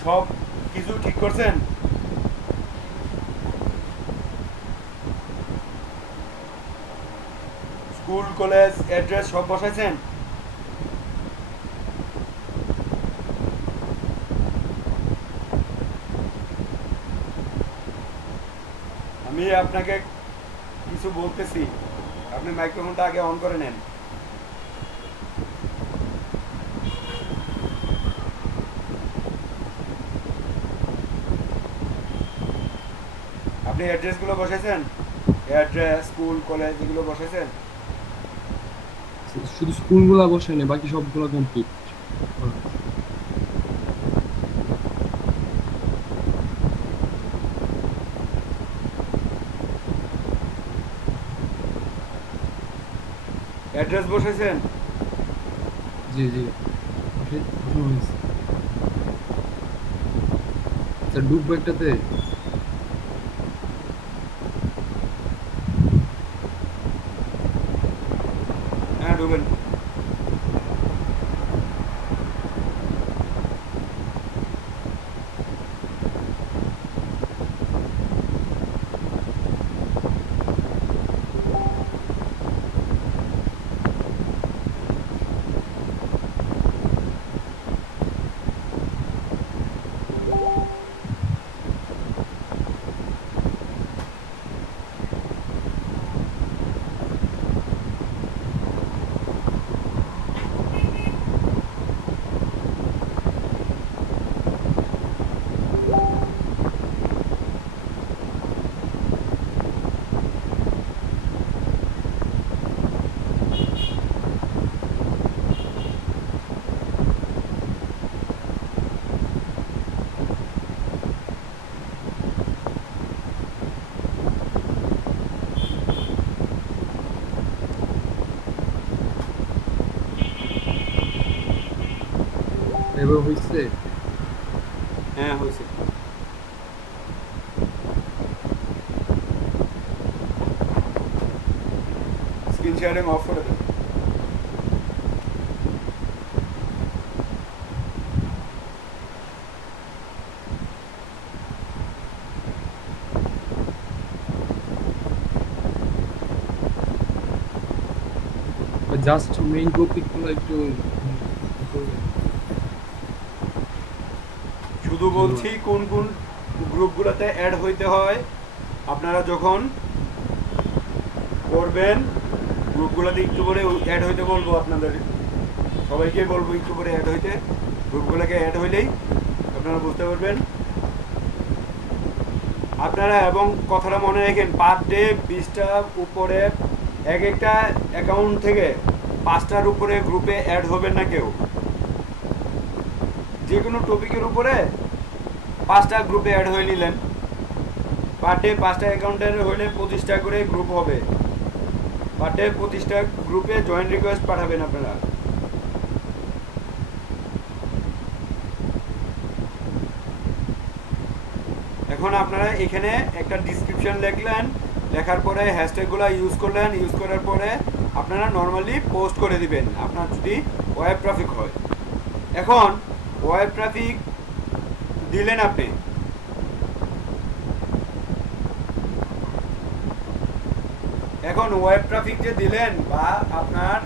সব কিছু ঠিক করছেন? স্কুল কলেজ অ্যাড্রেস সব বসাইছেন? আমি আপনাকে কিছু বলতেছি, আপনি মাইক্রোফোনটা আগে অন করে নেন। আপনি অ্যাড্রেসগুলো বসাইছেন? অ্যাড্রেস স্কুল কলেজ এগুলো বসাইছেন? শুধু স্কুলগুলো বসে নেই, বাকি সবগুলো কমপ্লিট। অ্যাড্রেস বসাইছেন? জি জি স্যার ঢুকবো একটাতে। হ্যাঁ ঢুকেন। এবার হইছে? হ্যাঁ হয়েছে। স্ক্রিন শেয়ারিং অফ করে দেন। জাস্ট মেইন টপিকগুলো একটু শুধু বলছি কোন কোন গ্রুপগুলোতে অ্যাড হইতে হয়। আপনারা যখন করবেন গ্রুপগুলোতে একটু করে অ্যাড হইতে বলবো, আপনাদের সবাইকে বলবো একটু করে অ্যাড হইতে। গ্রুপগুলোকে অ্যাড হইলেই আপনারা বুঝতে পারবেন। আপনারা এবং কথাটা মনে রাখেন, পার ডে 20টা উপরে এক একটা অ্যাকাউন্ট থেকে 5টার উপরে গ্রুপে অ্যাড হবেন না কেউ। যে কোনো টপিকের উপরে 5টা গ্রুপে অ্যাড হয়ে নিলেন। পার ডে 5টা অ্যাকাউন্টের হলে 25টা করে গ্রুপ হবে। পার ডে 25টা গ্রুপে জয়েন রিকোয়েস্ট পাঠাবেন আপনারা। এখন আপনারা এখানে একটা ডিসক্রিপশন লিখলেন, লেখার পরে হ্যাশট্যাগুলো ইউজ করলেন, ইউজ করার পরে আপনারা নর্মালি পোস্ট করে দিবেন আপনার যদি ওয়েব ট্রাফিক হয়। এখন ওয়েব ট্রাফিক দিলেন আপনি, এখন ওয়েব ট্রাফিক যে দিলেন বা আপনার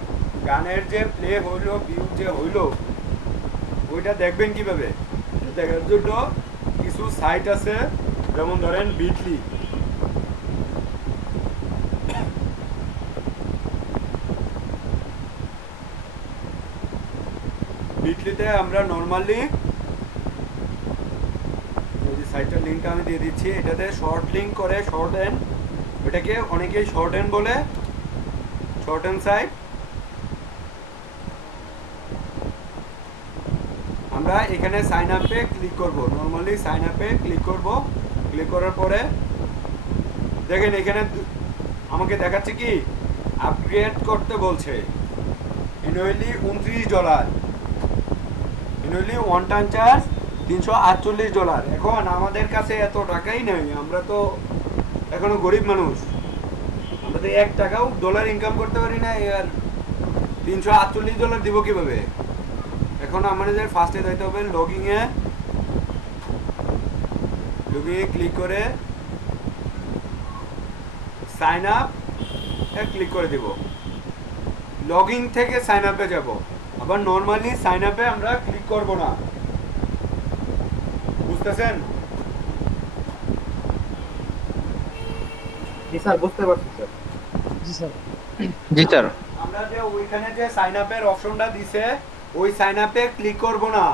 গানের যে প্লে হইলো, ভিউ যে হইলো, ওইটা দেখবেন কিভাবে? দেখার জন্য কিছু সাইট আছে, যেমন ধরেন বিটলি। বিটলিতে আমরা নর্মালি এই যে সাইটটার লিঙ্কটা আমি দিয়ে দিচ্ছি, এটাতে শর্ট লিঙ্ক করে, শর্ট এন্ড, এটাকে অনেকেই শর্ট এন্ড বলে, শর্ট এন্ড সাইট। আমরা এখানে সাইন আপে ক্লিক করব, নর্মালি সাইন আপে ক্লিক করব। ক্লিক করার পরে দেখেন এখানে আমাকে দেখাচ্ছে কি আপগ্রেড করতে বলছে। Annually $29, annually one time charge $348। এখন আমাদের কাছে এত টাকাই নেই, আমরা তো এখনো গরিব মানুষ, আমরা তো $1 ইনকাম করতে পারি না, আর $348 দিব কিভাবে? এখন আমাদের ফার্স্টে যাইতে হবে লগইনে ক্লিক করে সাইন আপ ক্লিক করে দিব। লগইন থেকে সাইন আপে যাব, আবার নর্মালি সাইন আপে আমরা ক্লিক করব না। বুঝতেছেন? জি স্যার, বুঝতে পারছি স্যার। জি স্যার। জি স্যার। আমরা যে ওইখানে যে সাইন আপের অপশনটা দিছে, ওই সাইন আপে ক্লিক করব না,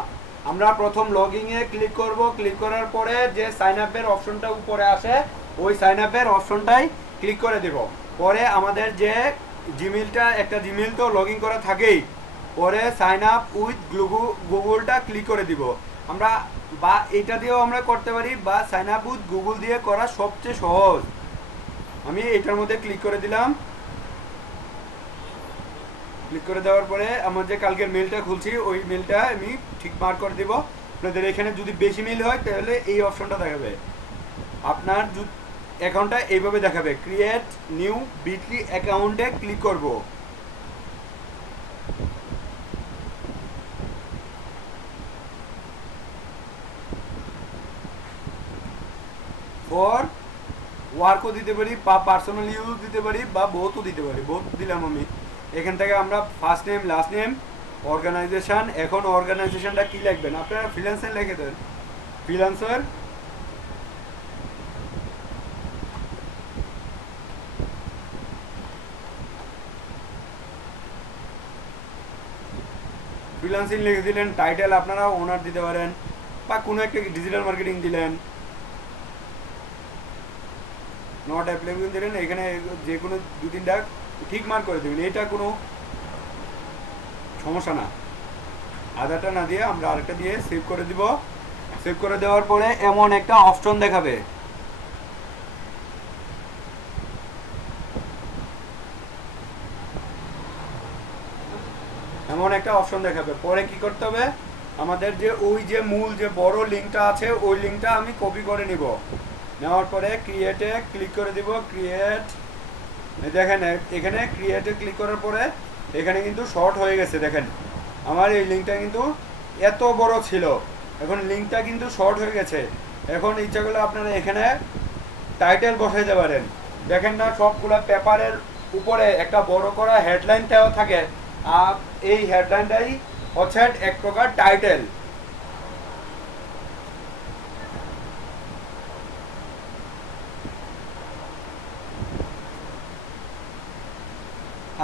আমরা প্রথম লগইনে ক্লিক করব। ক্লিক করার পরে যে সাইন আপের অপশনটা উপরে আসে, ওই সাইন আপের অপশনটাই ক্লিক করে দেব। পরে আমাদের যে জিমেলটা, একটা জিমেল তো লগইন করা থাকেই, পরে সাইন আপ উইথ গুগলটা ক্লিক করে দিব আমরা। বা এটা দিয়েও আমরা করতে পারি, বা সাইন আপ উইথ গুগল দিয়ে করা সবচেয়ে সহজ। আমি এটার মধ্যে ক্লিক করে দিলাম। ক্লিক করে দেওয়ার পরে আমার যে কালকের মেলটা খুলছি, ওই মেলটা আমি ঠিক মার্ক করে দিব। আপনাদের এখানে যদি বেশি মেল হয় তাহলে এই অপশনটা দেখাবে, আপনার অ্যাকাউন্টটা এইভাবে দেখাবে, ক্রিয়েট নিউ বিটলি অ্যাকাউন্টে ক্লিক করব। ওয়ার্কও দিতে পারি বা পার্সোনাল ইউজ দিতে পারি বা বোথও দিতে পারি, বোথ দিলাম আমি। এখান থেকে আমরা first name, last name, organisation. এখন অর্গানাইজেশনটা কি লিখবেন আপনারা? ফ্রিল্যান্সার লিখে দেন, ফ্রিল্যান্সার। ফ্রিল্যান্সিং লিখে দিলেন। টাইটেল আপনারা ওনার দিতে পারেন বা কোনো একটা ডিজিটাল মার্কেটিং দিলেন, নট অ্যাপ্লিকেবল দিলেন। এখানে যে কোনো 2-3টা ঠিক মার্ক করে দেবেন, এটা কোনো সমস্যা না। আধারটা না দিয়ে আমরা আরেকটা দিয়ে সেভ করে দিব। সেভ করে দেওয়ার পরে এমন একটা অপশন দেখাবে, এমন একটা অপশন দেখাবে। পরে কি করতে হবে, আমাদের যে ওই যে মূল যে বড় লিঙ্কটা আছে ওই লিঙ্কটা আমি কপি করে নিব। নেওয়ার পরে ক্রিয়েটে ক্লিক করে দিব। ক্রিয়েট, দেখেন এখানে ক্রিয়েটে ক্লিক করার পরে এখানে কিন্তু শর্ট হয়ে গেছে। দেখেন আমার এই লিঙ্কটা কিন্তু এত বড় ছিল, এখন লিঙ্কটা কিন্তু শর্ট হয়ে গেছে। এখন ইচ্ছা করলে আপনারা এখানে টাইটেল বসাইতে পারেন। দেখেন না সবগুলো পেপারের উপরে একটা বড় করা হেডলাইন দেওয়া থাকে, আর এই হেডলাইনটাই হচ্ছে এক প্রকার টাইটেল।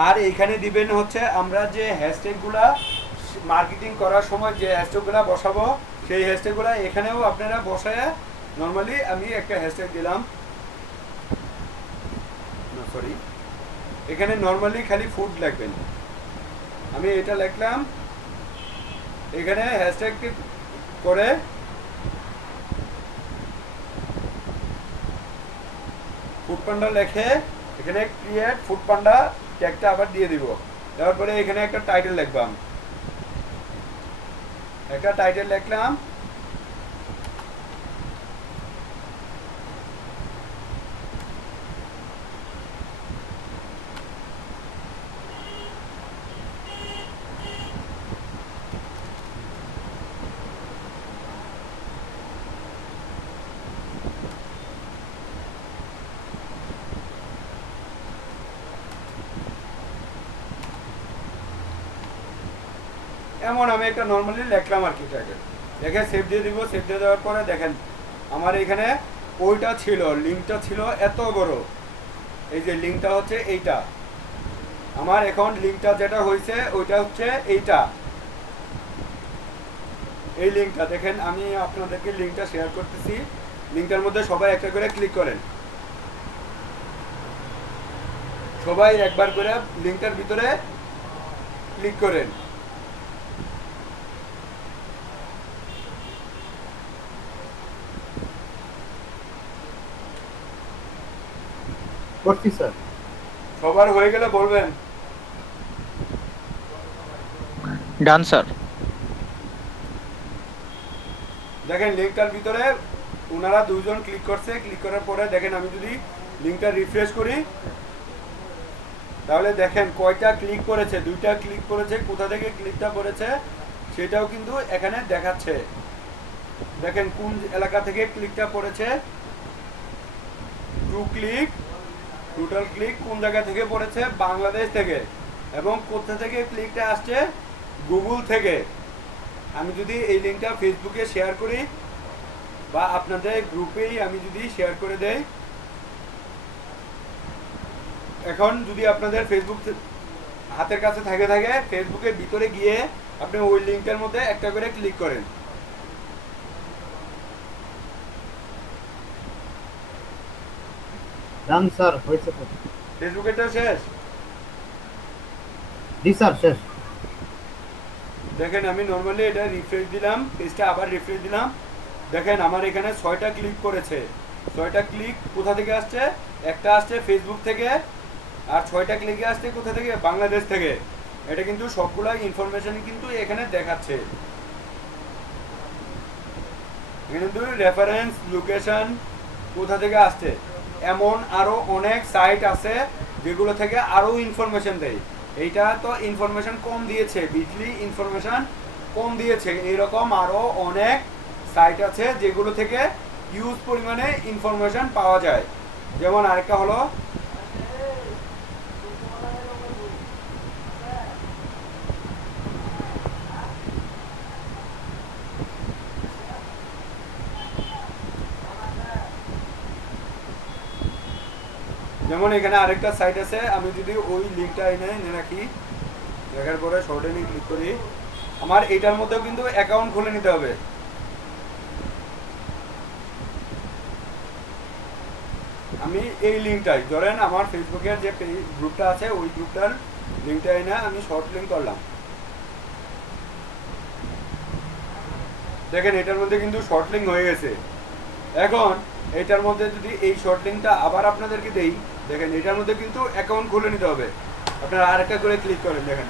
আর এইখানে দিবেন হচ্ছে আমরা যে হ্যাশট্যাগুলা মার্কেটিং করার সময় যে হ্যাশট্যাগুলা বসাবো সেই হ্যাশট্যাগুলা এখানেও আপনারা বসায়। নর্মালি আমি একটা হ্যাশট্যাগ দিলাম, সরি, এখানে নর্মালি খালি ফুড লিখবেন। আমি এটা লিখলাম, এখানে হ্যাশট্যাগ করে ফুড পান্ডা লিখে এখানে ক্রিয়েট ফুড পান্ডা ট্যাগটা আবার দিয়ে দিব। দেওয়ার পরে এখানে একটা টাইটেল লিখলাম, একটা টাইটেল লিখলাম। এমন আমি একটা নর্মালি লিখলাম আর কি, টাইটেল লিখে সেভ দিয়ে দিব। সেভ দিয়ে দেওয়ার পরে দেখেন আমার এখানে ওইটা ছিল, লিঙ্কটা ছিল এত বড়। এই যে লিঙ্কটা হচ্ছে এইটা, আমার এখন লিঙ্কটা যেটা হয়েছে ওইটা হচ্ছে এইটা, এই লিঙ্কটা। দেখেন আমি আপনাদেরকে লিঙ্কটা শেয়ার করতেছি। লিঙ্কটার মধ্যে সবাই একটা করে ক্লিক করেন, সবাই একবার করে লিঙ্কটার ভিতরে ক্লিক করেন। করছি স্যার। সবার হয়ে গেলে বলবেন। Done sir. দেখেন লিঙ্কটার ভিতরে ওনারা দুজন ক্লিক করছে। ক্লিক করার পরে দেখেন আমি যদি লিঙ্কটা রিফ্রেশ করি তাহলে দেখেন কয়টা ক্লিক করেছে, 2টা ক্লিক করেছে। কোথা থেকে ক্লিকটা করেছে সেটাও কিন্তু এখানে দেখাচ্ছে। দেখেন কোন এলাকা থেকে ক্লিকটা পড়েছে, 2 ক্লিক, টোটাল ক্লিক কোন জায়গা থেকে পড়েছে, বাংলাদেশ থেকে। এবং কোথা থেকে ক্লিকটা আসছে, গুগল থেকে। আমি যদি এই লিঙ্কটা ফেসবুকে শেয়ার করি বা আপনাদের গ্রুপেই আমি যদি শেয়ার করে দেই, এখন যদি আপনাদের ফেসবুক হাতের কাছে থাকে ফেসবুকের ভিতরে গিয়ে আপনি ওই লিঙ্কটার মধ্যে একটা করে ক্লিক করেন। ডান স্যার, হয়েছে তো। ফেসবুকেরটা শেষ। জি স্যার, শেষ। দেখেন আমি নর্মালি এটা রিফ্রেশ দিলাম, পেজটা আবার রিফ্রেশ দিলাম। দেখেন আমার এখানে 6টা ক্লিক করেছে। 6টা ক্লিক কোথা থেকে আসছে, একটা আসছে ফেসবুক থেকে, আর 6টা ক্লিকে আসছে কোথা থেকে, বাংলাদেশ থেকে। এটা কিন্তু সবগুলা ইনফরমেশন কিন্তু এখানে দেখাচ্ছে। এখানে কিন্তু রেফারেন্স, লোকেশন, কোথা থেকে আসছে, এমন আরো অনেক সাইট আছে যেগুলো থেকে আরো ইনফরমেশন দেয়। এইটা তো ইনফরমেশন কম দিয়েছে, বিজলি ইনফরমেশন কম দিয়েছে। এইরকম আরো অনেক সাইট আছে যেগুলো থেকে হিউজ পরিমাণে ইনফরমেশন পাওয়া যায়। যেমন আরেকটা হলো যেমন এখানে আরেকটা সাইট আছে, আমি যদি ওই লিঙ্কটা এনে রাখি, দেখার পরে শর্টেনে ক্লিক করি, আমার এইটার মধ্যেও কিন্তু অ্যাকাউন্ট খুলে নিতে হবে। আমি এই লিঙ্কটাই ধরেন আমার ফেসবুকের যে গ্রুপটা আছে ওই গ্রুপটার লিঙ্কটা এনে আমি শর্ট লিঙ্ক করলাম। দেখেন এটার মধ্যে কিন্তু শর্ট লিঙ্ক হয়ে গেছে। এখন এটার মধ্যে যদি এই শর্ট লিঙ্কটা আবার আপনাদেরকে দেই, দেখেন এটার মধ্যে কিন্তু অ্যাকাউন্ট খুলে নিতে হবে। আপনারা আরেকটা করে ক্লিক করেন, দেখেন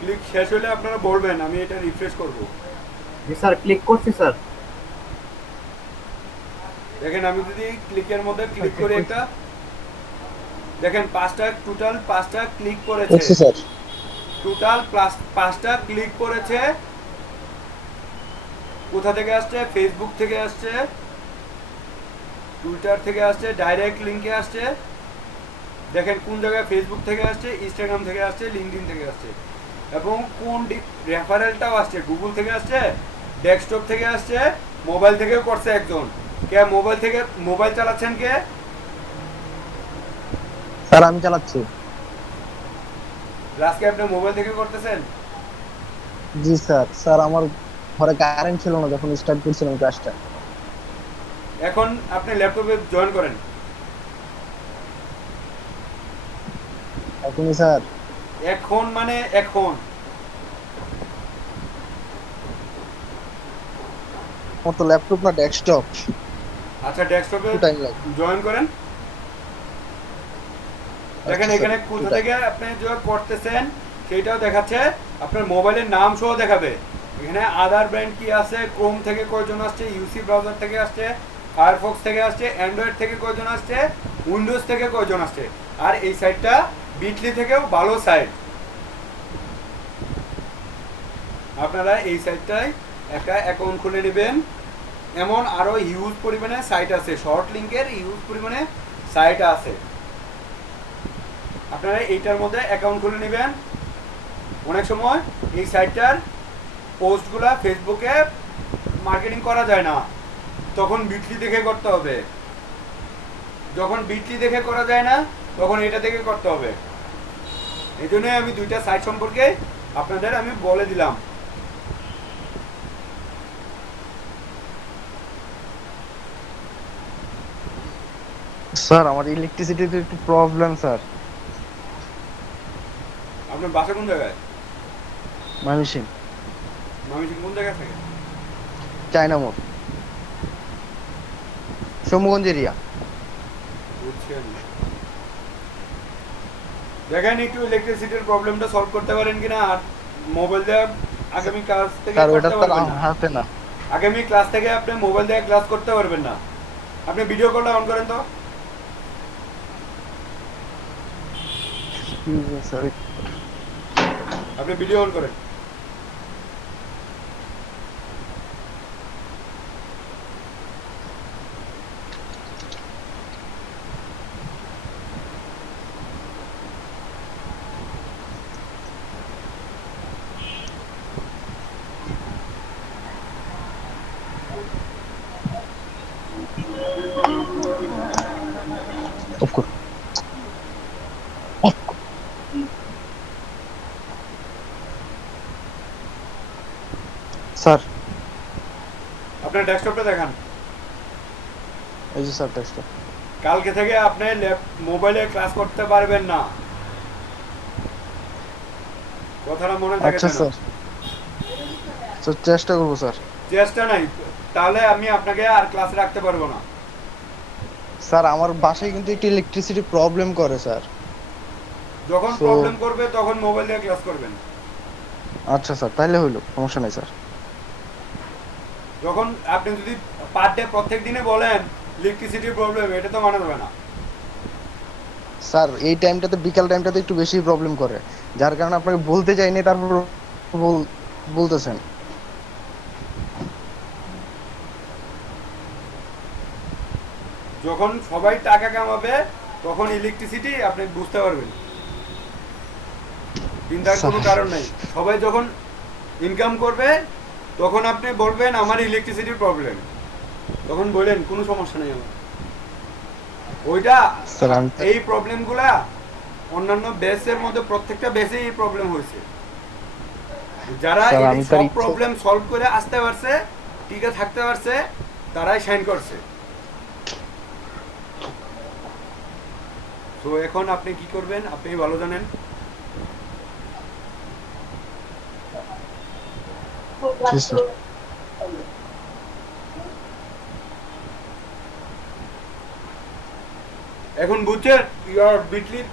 ক্লিক শেষ হলে আপনারা বলবেন আমি এটা রিফ্রেশ করব। জি স্যার, ক্লিক করছি স্যার। দেখেন আমি যদি ক্লিকের মধ্যে ক্লিক করি একটা, দেখেন টোটাল পাঁচটা ক্লিক করেছে, স্যার টোটাল পাঁচটা ক্লিক করেছে। কোথা থেকে আসছে? ফেসবুক থেকে আসছে, টুইটার থেকে আসছে, ডাইরেক্ট লিঙ্কে আসছে। দেখেন কোন জায়গায় ফেসবুক থেকে আসছে, ইনস্টাগ্রাম থেকে আসছে, লিঙ্কডইন থেকে আসছে, এবং কোন রেফারেলটাও আসছে, গুগল থেকে আসছে, ডেস্কটপ থেকে আসছে, মোবাইল থেকেও করছে একজন। কে মোবাইল চালাচ্ছেন কে? স্যার আমি চালাচ্ছি। রাজকে আপনি মোবাইল থেকে করতেছেন? জি স্যার। স্যার আমার ঘরে কারেন্ট ছিল না যখন স্টার্ট করছিলাম ক্লাসটা। এখন আপনি ল্যাপটপে জয়েন করেন। এখনই স্যার? এখন মানে এখন আমার তো ল্যাপটপ না ডেস্কটপ। আচ্ছা ডেস্কটপে টাইম লাগবে। জয়েন করেন। দেখেন আচ্ছা, এখানে স্যার, কোথা ঠিক থেকে আপনি জয়েন করতেছেন সেটাও দেখাচ্ছে, আপনার মোবাইলের নাম সহ দেখাবে। এখানে আদার ব্র্যান্ড কি আছে, ক্রোম থেকে কয়জন আসছে, ইউসি ব্রাউজার থেকে আসছে, ফায়ারফক্স থেকে আসছে, অ্যান্ড্রয়েড থেকে কয়জন আসছে, উইন্ডোজ থেকে কয়জন আসছে। আর এই সাইটটা বিটলি থেকেও ভালো সাইট। আপনারা এই সাইটটায় একটা অ্যাকাউন্ট খুলে নেবেন। এমন আরো হিউজ পরিমাণে সাইট আছে, শর্ট লিংকের হিউজ পরিমাণে সাইট আছে। আপনারা এইটার মধ্যে অ্যাকাউন্ট খুলে নেবেন। অনেক সময় এই সাইটটার পোস্টগুলা ফেসবুকে মার্কেটিং করা যায় না, তখন বিটলি দেখে করতে হবে। যখন বিটলি দেখে করা যায় না তখন এটা দেখে করতে হবে। এই জন্যই আমি দুইটা সাইট সম্পর্কে আপনাদের আমি বলে দিলাম। স্যার আমার ইলেকট্রিসিটিতে একটু প্রবলেম স্যার। আপনার বাসা কোন জায়গায়? ময়মনসিংহ ময়মনসিংহ কোন জায়গায় থাকে? চায়না মোড়, সমগঞ্জ এরিয়া। বুঝছেন? দেখেন একটু ইলেকট্রিসিটির প্রবলেমটা সলভ করতে পারেন কিনা। আর মোবাইল দিয়ে আগামী ক্লাস থেকে স্যার ওটা করতে তো পারবেন না। হাতে না। আগামী ক্লাস থেকে আপনি মোবাইল দিয়ে ক্লাস করতে পারবেন না। আপনি ভিডিও কলটা অন করেন তো। সরি আপনি ভিডিও অন করেন। অফ কর। স্যার আপনার ডেস্কটপটা দেখান। এই যে স্যার টেস্ট। কালকে থেকে আপনি মোবাইলে ক্লাস করতে পারবেন না, কথাটা মনে থাকে আচ্ছা যেন। স্যার, স্যার চেষ্টা করবো স্যার। চেষ্টা নাই, তাহলে আমি আপনাকে আর ক্লাসে রাখতে পারবো না। স্যার আমার বাসায় কিন্তু একটু ইলেকট্রিসিটি প্রবলেম করে স্যার। যখন So- প্রবলেম করবে তখন মোবাইল দিয়ে ক্লাস করবেন। আচ্ছা স্যার তাইলে হইলো, সমস্যা নাই স্যার। যখন আপনি যদি পার ডে প্রত্যেক দিনে বলেন ইলেকট্রিসিটির প্রবলেম, এটা তো মানা যাবে না। স্যার এই টাইমটাতে বিকাল টাইমটাতে একটু বেশি প্রবলেম করে, যার কারণে আপনাকে বলতে চাইনি, তারপর বলতেছেন। যখন সবাই টাকা কামাবে তখন ইলেকট্রিসিটি আপনি বুঝতে পারবেন, চিন্তার কোনো কারণ নাই। সবাই যখন ইনকাম করবে তখন আপনি বলবেন আমার ইলেকট্রিসিটির প্রবলেম, তখন বললেন কোনো সমস্যা নেই আমার। ওইটা স্যার আমি এই প্রবলেমগুলা অন্যান্য বেসের মধ্যে প্রত্যেকটা বেসে এই প্রবলেম হয়েছে। যারা স্যার, এই আমি সব তার প্রবলেম সলভ করে আসতে পারছে, টিকে থাকতে পারছে, তারাই শাইন করছে। তো এখন আপনি কি করবেন আপনি ভালো জানেন। জি স্যার। এখন বুঝছেন ইয়ার বিটলির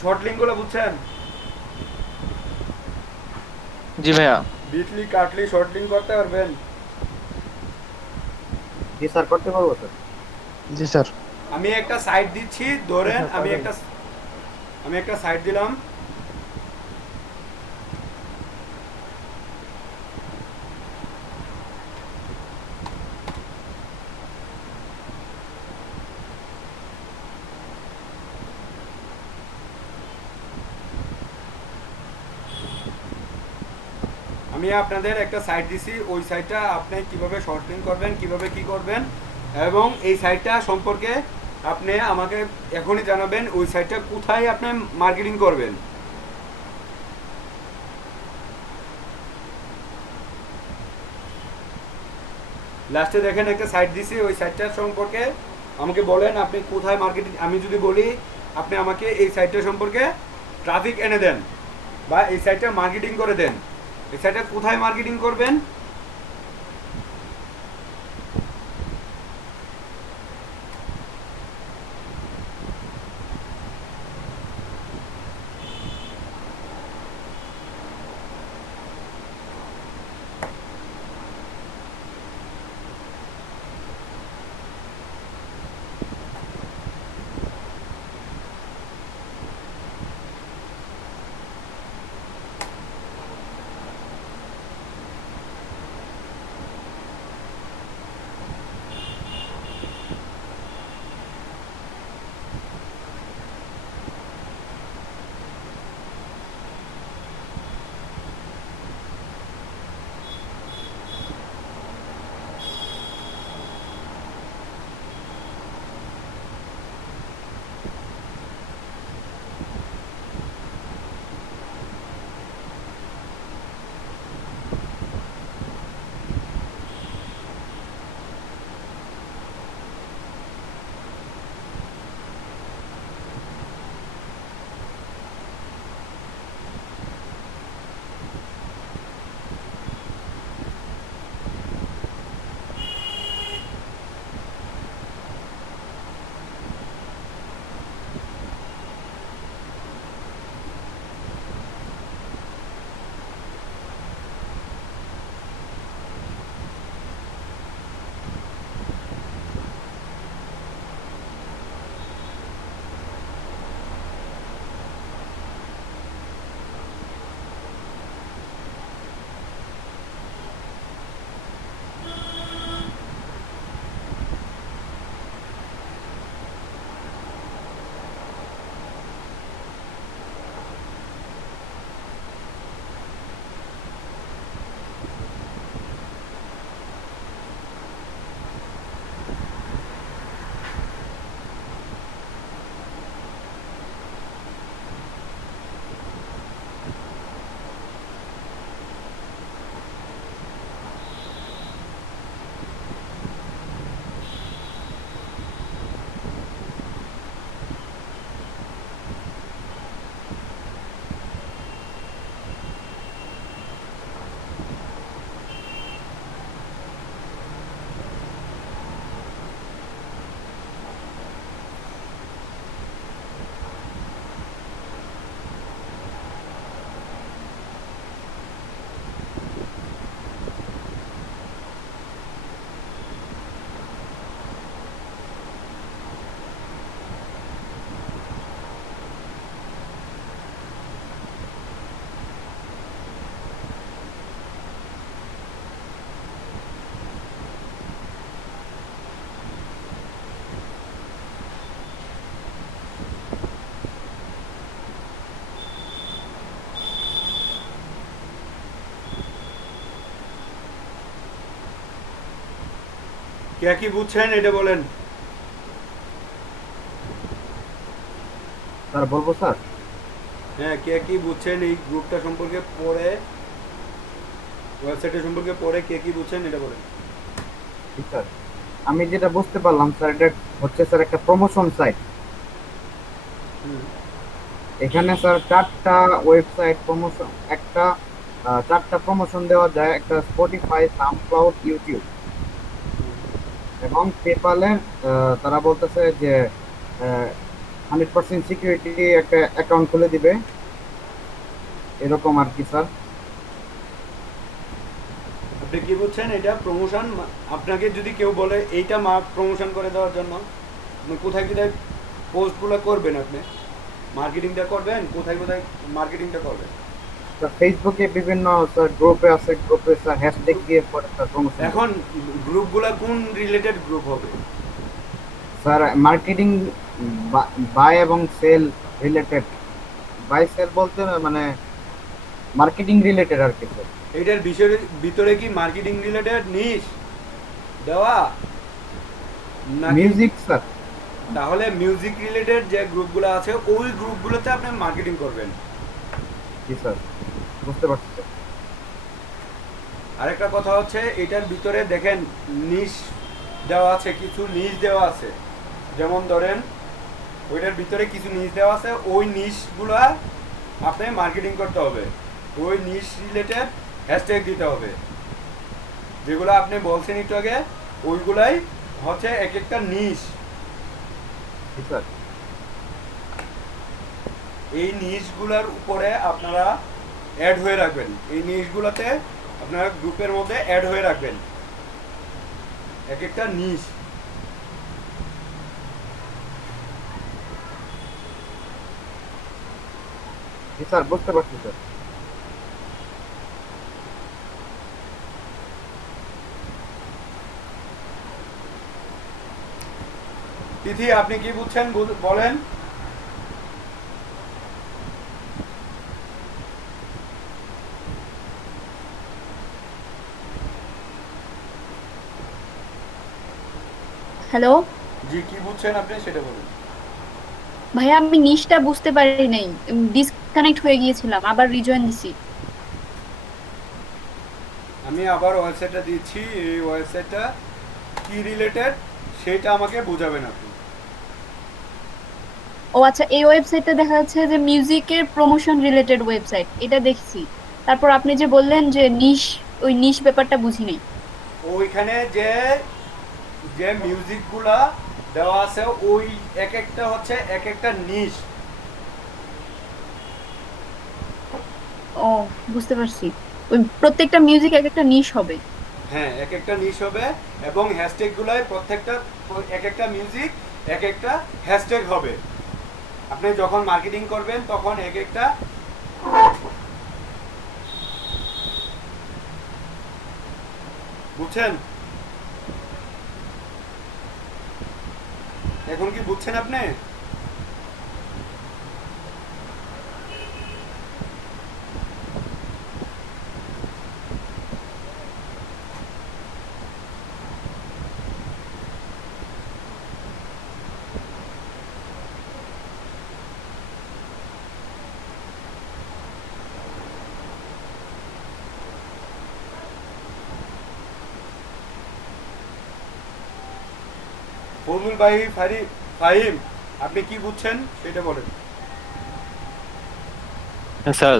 শর্ট লিঙ্ক গুলো বুঝছেন? জি ভাইয়া। বিটলি কাটলি শর্ট লিঙ্ক করতে পারবেন? জি স্যার, করতে পারবো স্যার। জি স্যার। আমি একটা সাইট দিচ্ছি, ধরেন আমি একটা সাইট দিলাম। আমি আপনাদের একটা সাইট দিছি, ওই সাইটটা আপনি কিভাবে শর্ট লিঙ্ক করবেন, কিভাবে কি করবেন, এবং এই সাইটটা সম্পর্কে আপনি আমাকে এখনই জানাবেন ওই সাইটটা কোথায় আপনি মার্কেটিং করবেন। লাস্টে দেখেন একটা সাইট দিছি, ওই সাইটটার সম্পর্কে আমাকে বলেন আপনি কোথায় মার্কেটিং। আমি যদি বলি আপনি আমাকে এই সাইটটা সম্পর্কে ট্রাফিক এনে দেন বা এই সাইটটা মার্কেটিং করে দেন, এই সাইটটা কোথায় মার্কেটিং করবেন। কে কি বুঝছেন এটা বলেন। স্যার বলবো স্যার? হ্যাঁ, কে কি বুঝছেন এই গ্রুপটা সম্পর্কে পড়ে, ওয়েবসাইটের সম্পর্কে পড়ে কে কি বুঝছেন এটা বলেন। জি স্যার, আমি যেটা বুঝতে পারলাম স্যার, এটা হচ্ছে স্যার একটা প্রমোশন সাইট। হুম। এখানে স্যার চারটা ওয়েবসাইট প্রমোশন, একটা চারটা প্রমোশন দেওয়া যায়, একটা স্পটিফাই, সাউন্ডক্লাউড, ইউটিউব এবং পেপালে। তারা বলতেছে যে 100% সিকিউরিটি একটা অ্যাকাউন্ট খুলে দিবে, এরকম আর কি স্যার। আপনি কি বুঝছেন এটা প্রমোশন? আপনাকে যদি কেউ বলে এইটা প্রমোশন করে দেওয়ার জন্য, আপনি কোথায় কোথায় পোস্টগুলো করবেন, আপনি মার্কেটিংটা করবেন কোথায় কোথায় মার্কেটিংটা করবেন? স্যার ফেসবুকে বিভিন্ন স্যার গ্রুপে আছে, গ্রুপে স্যার হ্যাশট্যাগ দিয়ে পরে স্যার প্রমোশন। এখন গ্রুপগুলা কোন রিলেটেড গ্রুপ হবে? স্যার মার্কেটিং, বাই এবং সেল রিলেটেড। বাই সেল বলতে মানে মার্কেটিং রিলেটেড আর কি স্যার। এইটার বিষয়ের ভিতরে কি মার্কেটিং রিলেটেড নিশ দেওয়া নাকি? Music sir. তাহলে মিউজিক রিলেটেড যে গ্রুপগুলো আছে ওই গ্রুপগুলোতে আপনি মার্কেটিং করবেন। জি স্যার, বুঝতে পারছি স্যার। আরেকটা কথা হচ্ছে এটার ভিতরে দেখেন নিশ দেওয়া আছে, কিছু নিশ দেওয়া আছে। যেমন ধরেন ওইটার ভিতরে কিছু নিশ দেওয়া আছে, ওই নিশগুলা আপনি মার্কেটিং করতে হবে। ওই নিশ রিলেটেড হ্যাশট্যাগ দিতে হবে, যেগুলো আপনি বলছেন একটু আগে, ওইগুলাই হচ্ছে এক একটা নিশ। জি স্যার। এই নিশগুলোর উপরে আপনারা অ্যাড হয়ে রাখবেন, এই নিশগুলোতে আপনারা গ্রুপের মধ্যে অ্যাড হয়ে রাখবেন এক একটা নিশ। জি স্যার, বুঝতে পারছি স্যার। তিথি আপনি কি বুঝছেন বলেন। হ্যালো জি, কি বুঝছেন আপনি সেটা বলুন। ভাইয়া, আমি নিশটা বুঝতে পারি নাই, ডিসকানেক্ট হয়ে গিয়েছিলাম, আবার রিজয়েন দিছি। আমি আবার ওয়েবসাইটটা দিচ্ছি, এই ওয়েবসাইটটা কি রিলেটেড সেটা আমাকে বোঝাবেন আপনি। ও আচ্ছা, এই ওয়েবসাইটটা দেখা যাচ্ছে যে মিউজিকের প্রমোশন রিলেটেড ওয়েবসাইট, এটা দেখছি। তারপর আপনি যে বললেন যে নিশ, ওই নিশ ব্যাপারটা বুঝি নাই। ওইখানে যে যে মিউজিকগুলা দেওয়া আছে ওই এক একটা হচ্ছে এক একটা নিশ। ও, বুঝতে পারছি। ওই প্রত্যেকটা মিউজিক এক একটা নিশ হবে। হ্যাঁ, এক একটা নিশ হবে এবং হ্যাশট্যাগুলোয় প্রত্যেকটা এক একটা মিউজিক এক একটা হ্যাশট্যাগ হবে। আপনি যখন মার্কেটিং করবেন তখন এক একটা, বুঝছেন? এখন কি বুঝছেন আপনি? ফজলুল ভাই, ফাহিম আপনি কি বুঝছেন সেটা বলেন। স্যার,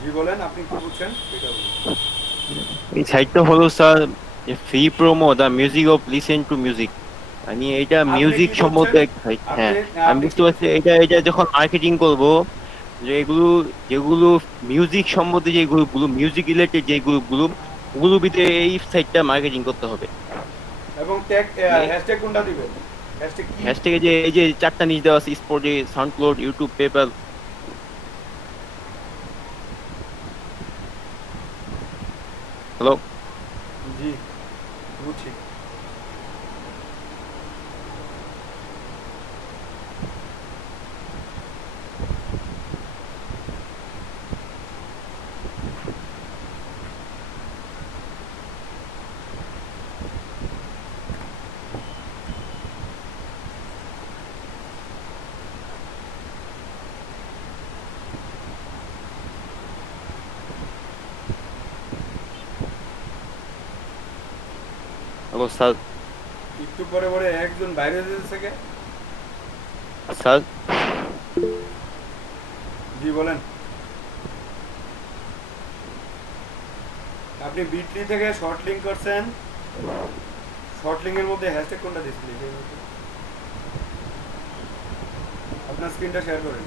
জি বলেন, আপনি কি বুঝছেন সেটা বলেন। এই সাইটটা হলো sir free promo the music of listen to music. মানে এটা আপনি মিউজিক কি সম্বন্ধে বুঝছেন? এক সাইট। আপনি হ্যাঁ, আমি আপনি বুঝতে পারছি। এটা এটা যখন মার্কেটিং করব, যে এগুলো যেগুলো মিউজিক সম্বন্ধে, যে গ্রুপগুলো মিউজিক রিলেটেড, যে গ্রুপগুলো, ওগুলোর ভিতরে এই সাইটটা মার্কেটিং করতে হবে। এবং ট্যাগ হ্যাশট্যাগ কোনটা দিবেন? হ্যাশট্যাগ কি? হ্যাশট্যাগে যে এই যে চারটা নিচ দেওয়া আছে, স্পটে, সাউন্ডক্লাউড, ইউটিউব, পেপাল। হ্যালো। জি, বুঝছি। Hello sir. একটু পরে পরে একজন বাইরে যেতেছে কে? স্যার জি বলেন। আপনি বিটলি থেকে শর্ট লিঙ্ক করছেন, শর্ট লিঙ্কের মধ্যে হ্যাশট্যাগ কোনটা দিচ্ছিলেন? আপনার স্ক্রিনটা শেয়ার করেন।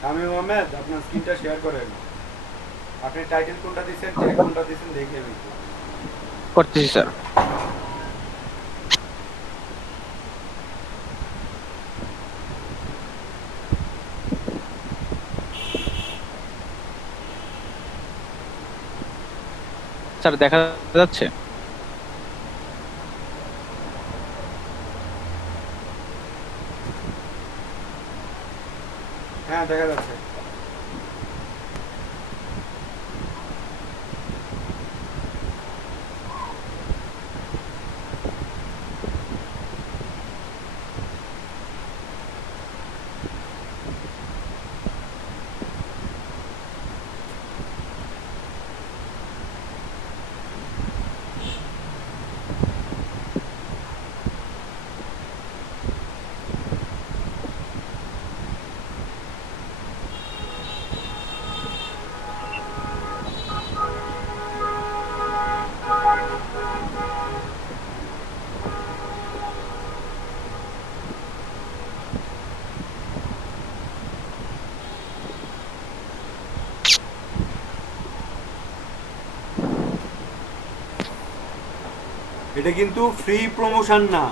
শামীম আহমেদ, আপনার স্ক্রিনটা শেয়ার করেন। আপনি টাইটেল কোনটা দিচ্ছেন, ট্যাগ কোনটা দিচ্ছেন দেখে আমি। করতেছি স্যার। স্যার দেখা যাচ্ছে? হ্যাঁ দেখা যাচ্ছে। এটা কিন্তু ফ্রি প্রমোশন না।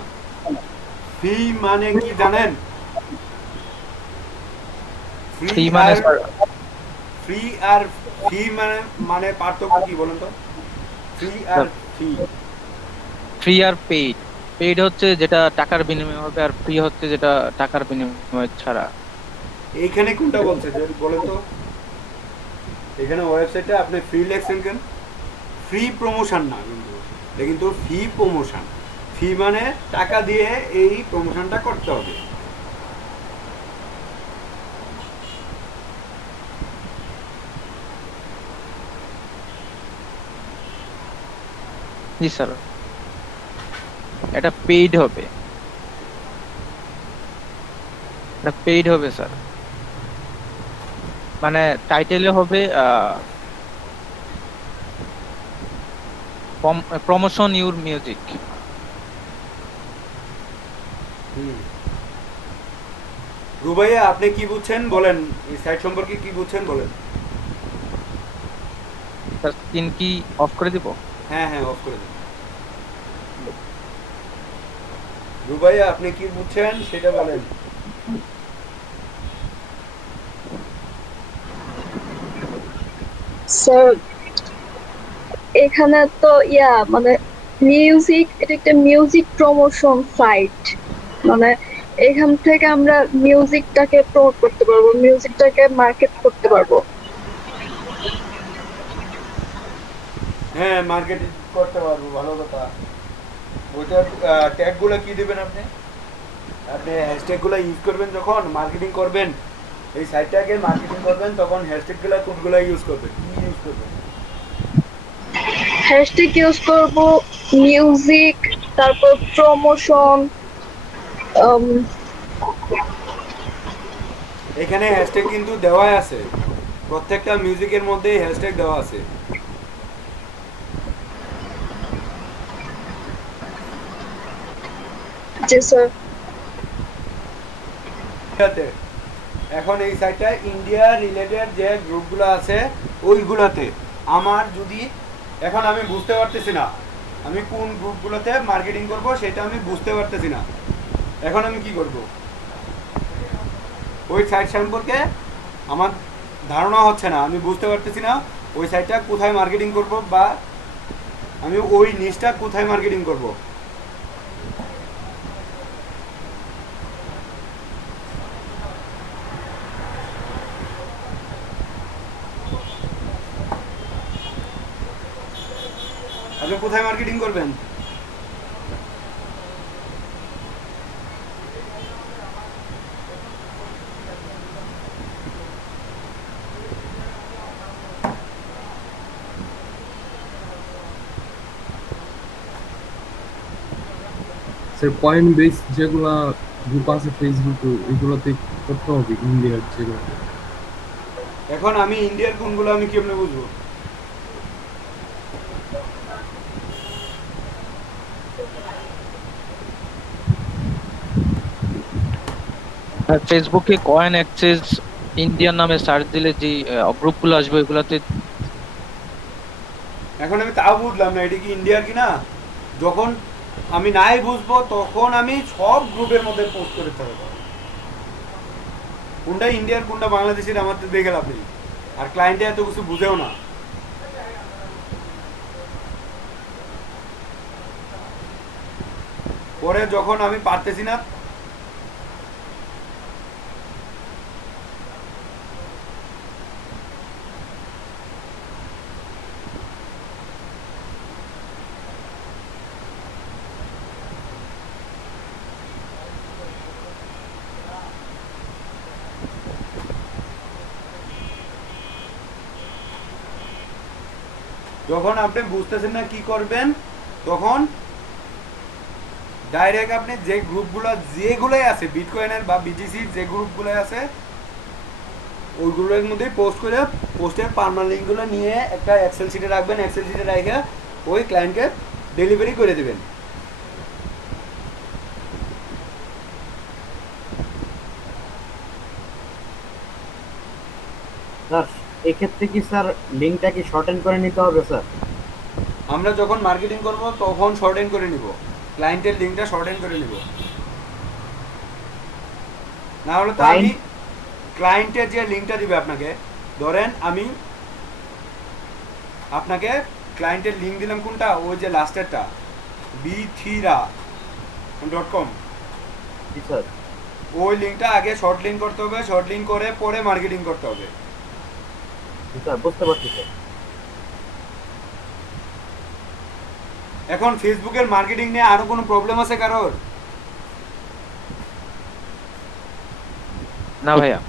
ফ্রি মানে কি জানেন? ফ্রি মানে স্যার, ফ্রি আর ফি মানে মানে পার্থক্য কি বলেন তো? ফ্রি আর ফি। ফ্রি আর পেইড। পেইড হচ্ছে যেটা টাকার বিনিময়ে হবে, আর ফ্রি হচ্ছে যেটা টাকার বিনিময়ে ছাড়া। এইখানে কোনটা বলছে যে বলেন তো? এখানে ওয়েবসাইটে আপনি ফ্রি লেখছেন কেন? ফ্রি প্রমোশন না কিন্তু, এটা কিন্তু ফি প্রমোশন। ফি মানে টাকা দিয়ে এই প্রমোশনটা করতে হবে। জি স্যার, এটা পেইড হবে, এটা পেইড হবে স্যার। মানে টাইটেলে হবে প্রমোশন ইউর মিউজিক। রুবাইয়া, আপনি কি বুঝছেন বলেন? এই সাইট সম্পর্কে কি বুঝছেন বলেন? স্যার স্ক্রিন কি অফ করে দিব? হ্যাঁ হ্যাঁ, অফ করে দিন। রুবাইয়া, আপনি কি বুঝছেন সেটা বলেন। স্যার এখানে তো মানে মিউজিক, এটা একটা মিউজিক প্রমোশন সাইট। মানে এখান থেকে আমরা মিউজিকটাকে প্রমোট করতে পারবো, মিউজিকটাকে মার্কেট করতে পারবো। হ্যাঁ, মার্কেটিং করতে পারবো, ভালো কথা। ওইটার ট্যাগগুলো কি দিবেন আপনি? আপনি হ্যাশট্যাগুলো ইউজ করবেন যখন মার্কেটিং করবেন, এই সাইটটাকে মার্কেটিং করবেন, তখন হ্যাশট্যাগুলো কোনগুলো ইউজ করবেন? কি ইউজ করবেন? হ্যাশট্যাগ ইউজ করব, মিউজিক, তারপর প্রমোশন। এখানে হ্যাশট্যাগ কিন্তু দেওয়াই আছে, প্রত্যেকটা মিউজিকের মধ্যেই হ্যাশট্যাগ দেওয়া আছে। জি স্যার। এখন এই সাইটটা ইন্ডিয়া রিলেটেড যে গ্রুপগুলো আছে ওইগুলোতে আমার যদি, এখন আমি বুঝতে পারতেছি না আমি কোন গ্রুপগুলোতে মার্কেটিং করব, সেটা আমি বুঝতে পারতেছি না। এখন আমি কি করব? ওই সাইট সম্পর্কে আমার ধারণা হচ্ছে না, আমি বুঝতে পারতেছি না ওই সাইটটা কোথায় মার্কেটিং করব, বা আমি ওই নিশটা কোথায় মার্কেটিং করব। আপনি কোথায় মার্কেটিং করবেন? স্যার পয়েন্ট বেস যেগুলা গ্রুপ আছে ফেসবুকে এগুলোতে করতে হবে ইন্ডিয়ার যেগুলো। এখন আমি ইন্ডিয়ার কোনগুলো আমি কেমনে বুঝবো? ফেসবুকে কয়েন এক্সচেঞ্জ ইন্ডিয়ান নামে সার্চ দিলে যে গ্রুপগুলো আসবে ওগুলাতে। এখন আমি তাও বুঝলাম না এটা কি ইন্ডিয়ার কিনা। যখন আমি নাই বুঝবো তখন আমি সব গ্রুপের মধ্যে পোস্ট করে থাকবো, কোনটা ইন্ডিয়ার কোনটা বাংলাদেশের আমার তো দেখে লাভ নেই। আর ক্লায়েন্টে এত কিছু বুঝেও না। পরে যখন আমি পারতেছি না যখন আপনি বুঝতেছেন না কি করবেন, তখন ডাইরেক্ট আপনি যে গ্রুপগুলো যেগুলোই আছে বিটকয়েনের বা বিটিসির যে গ্রুপগুলো আছে ওইগুলোর মধ্যেই পোস্ট করে পোস্টের পার্মানেন্ট লিঙ্কগুলো নিয়ে একটা এক্সেল শিটে রাখবেন। এক্সেল শিটে রেখে ওই ক্লায়েন্টকে ডেলিভারি করে দেবেন। স্যার এক্ষেত্রে কি স্যার লিঙ্কটা কি শর্টেন করে নিতে হবে স্যার? আমরা যখন মার্কেটিং করব তখন শর্টেন করে নিব, ক্লায়েন্টের লিঙ্কটা শর্টেন করে নিব। না হলে তো আমি ক্লায়েন্টের যে লিঙ্কটা দিবে আপনাকে, ধরেন আমি আপনাকে ক্লায়েন্টের লিঙ্ক দিলাম কোনটা, ওই যে লাস্টেরটা b3ra.com, জি স্যার। ওই লিঙ্কটা আগে শর্ট লিঙ্ক করতে হবে, শর্ট লিঙ্ক করে পরে মার্কেটিং করতে হবে। জি স্যার, বুঝতে পারছি স্যার। এখন ফেসবুকের মার্কেটিং নিয়ে আরো কোনো প্রবলেম আছে কারোর? না ভাইয়া।